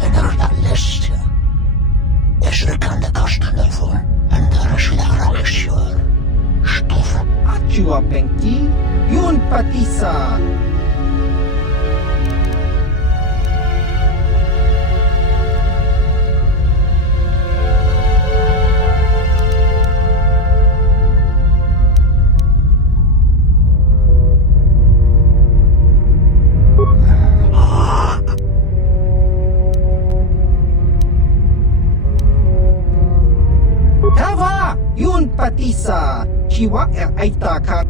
en alla list. Esre kan de kostnaden voor en daar is regisseur. Stoffen. Achua benki. Yun patisa. Patisa, chiwak aita ka.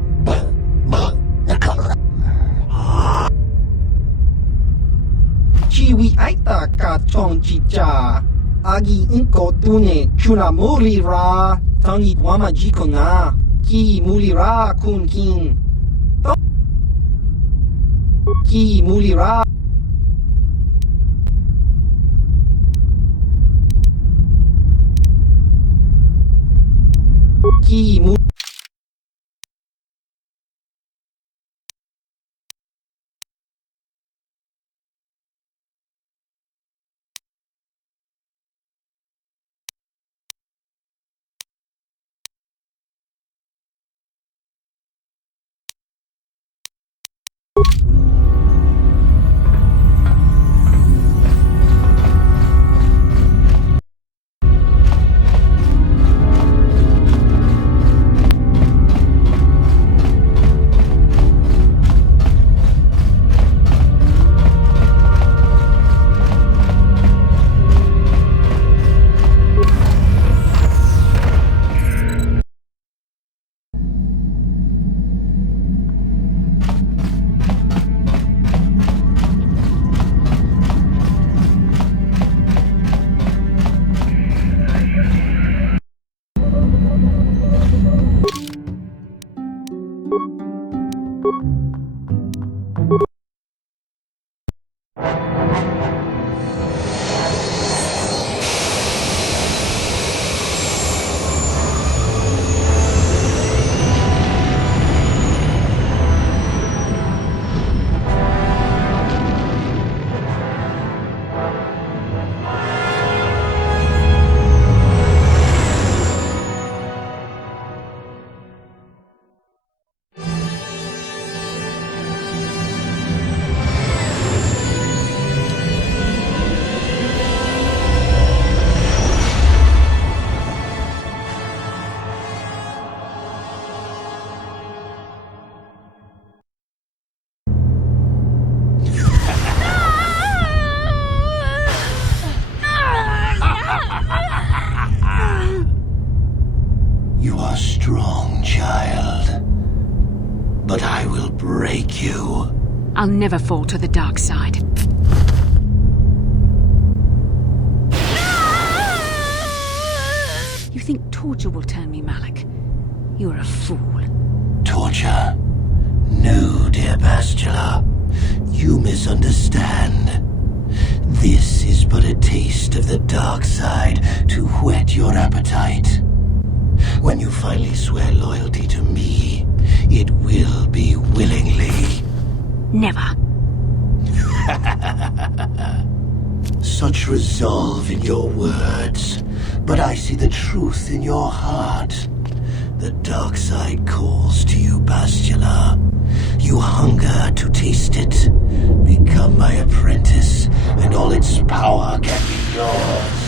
Chiwi aita ka chong chicha. Agi inko tune chuna muli ra. Tangi wama jiko na. Ki muli ra kun king. Ki muli ra. Ki mu You are strong, child. But I will break you. I'll never fall to the dark side. You think torture will turn me, Malak? You're a fool. Torture? No, dear Bastila. You misunderstand. This is but a taste of the dark side to whet your appetite. When you finally swear loyalty to me, it will be willingly. Never. Such resolve in your words, but I see the truth in your heart. The dark side calls to you, Bastila. You hunger to taste it. Become my apprentice, and all its power can be yours.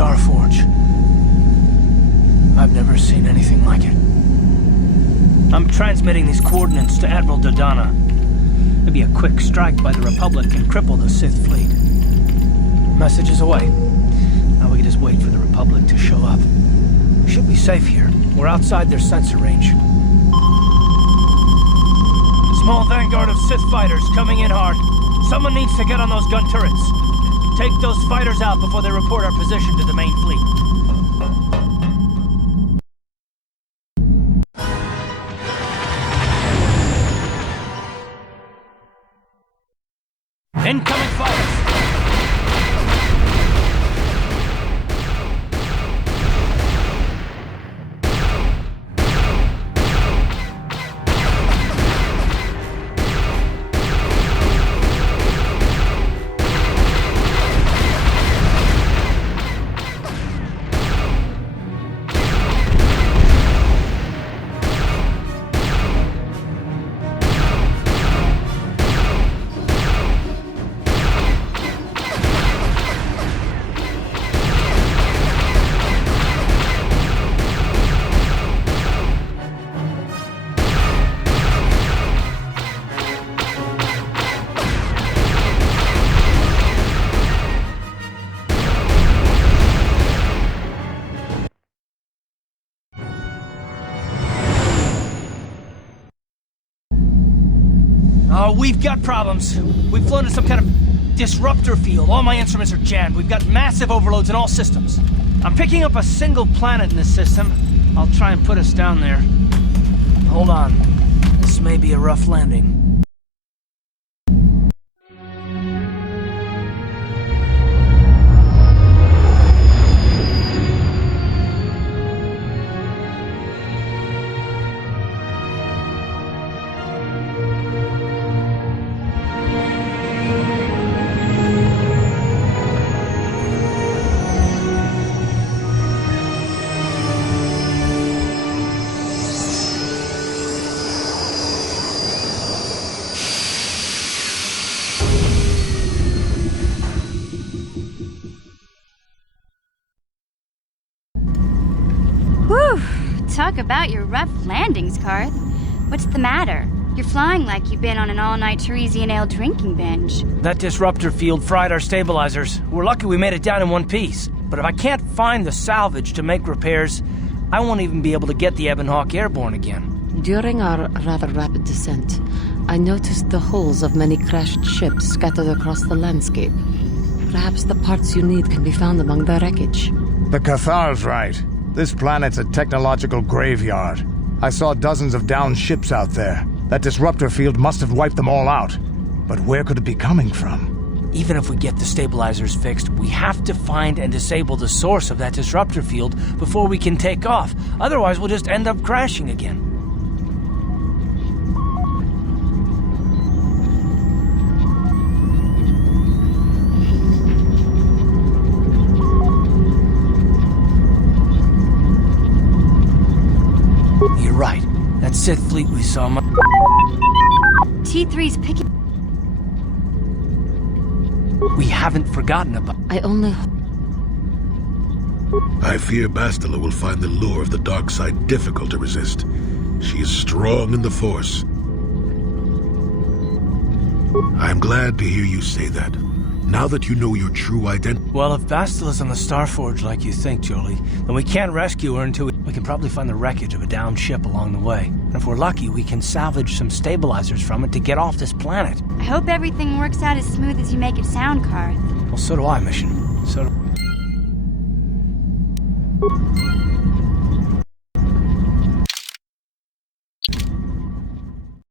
Starforge. I've never seen anything like it. I'm transmitting these coordinates to Admiral Dodonna. Maybe a quick strike by the Republic can cripple the Sith fleet. Message is away. Now we can just wait for the Republic to show up. We should be safe here. We're outside their sensor range. A small vanguard of Sith fighters coming in hard. Someone needs to get on those gun turrets. Take those fighters out before they report our position to the main fleet. Incoming fighters! Oh, we've got problems. We've flown in some kind of disruptor field. All my instruments are jammed. We've got massive overloads in all systems. I'm picking up a single planet in this system. I'll try and put us down there. Hold on. This may be a rough landing. Talk about your rough landings, Karth. What's the matter? You're flying like you've been on an all-night Teresian ale drinking binge. That disruptor field fried our stabilizers. We're lucky we made it down in one piece. But if I can't find the salvage to make repairs, I won't even be able to get the Ebon Hawk airborne again. During our rather rapid descent, I noticed the hulls of many crashed ships scattered across the landscape. Perhaps the parts you need can be found among the wreckage. The Cathar's right. This planet's a technological graveyard. I saw dozens of downed ships out there. That disruptor field must have wiped them all out. But where could it be coming from? Even if we get the stabilizers fixed, we have to find and disable the source of that disruptor field before we can take off. Otherwise, we'll just end up crashing again. You're right. That Sith fleet we saw T3's picking... We haven't forgotten about... I fear Бастилу will find the lure of the dark side difficult to resist. She is strong in the Force. I'm glad to hear you say that. Now that you know your true identity... Well, if Bastilu's on the Starforge like you think, Jolie, then we can't rescue her until we can probably find the wreckage of a downed ship along the way. And if we're lucky, we can salvage some stabilizers from it to get off this planet. I hope everything works out as smooth as you make it sound, Karth. Well, so do I, Mission. So do...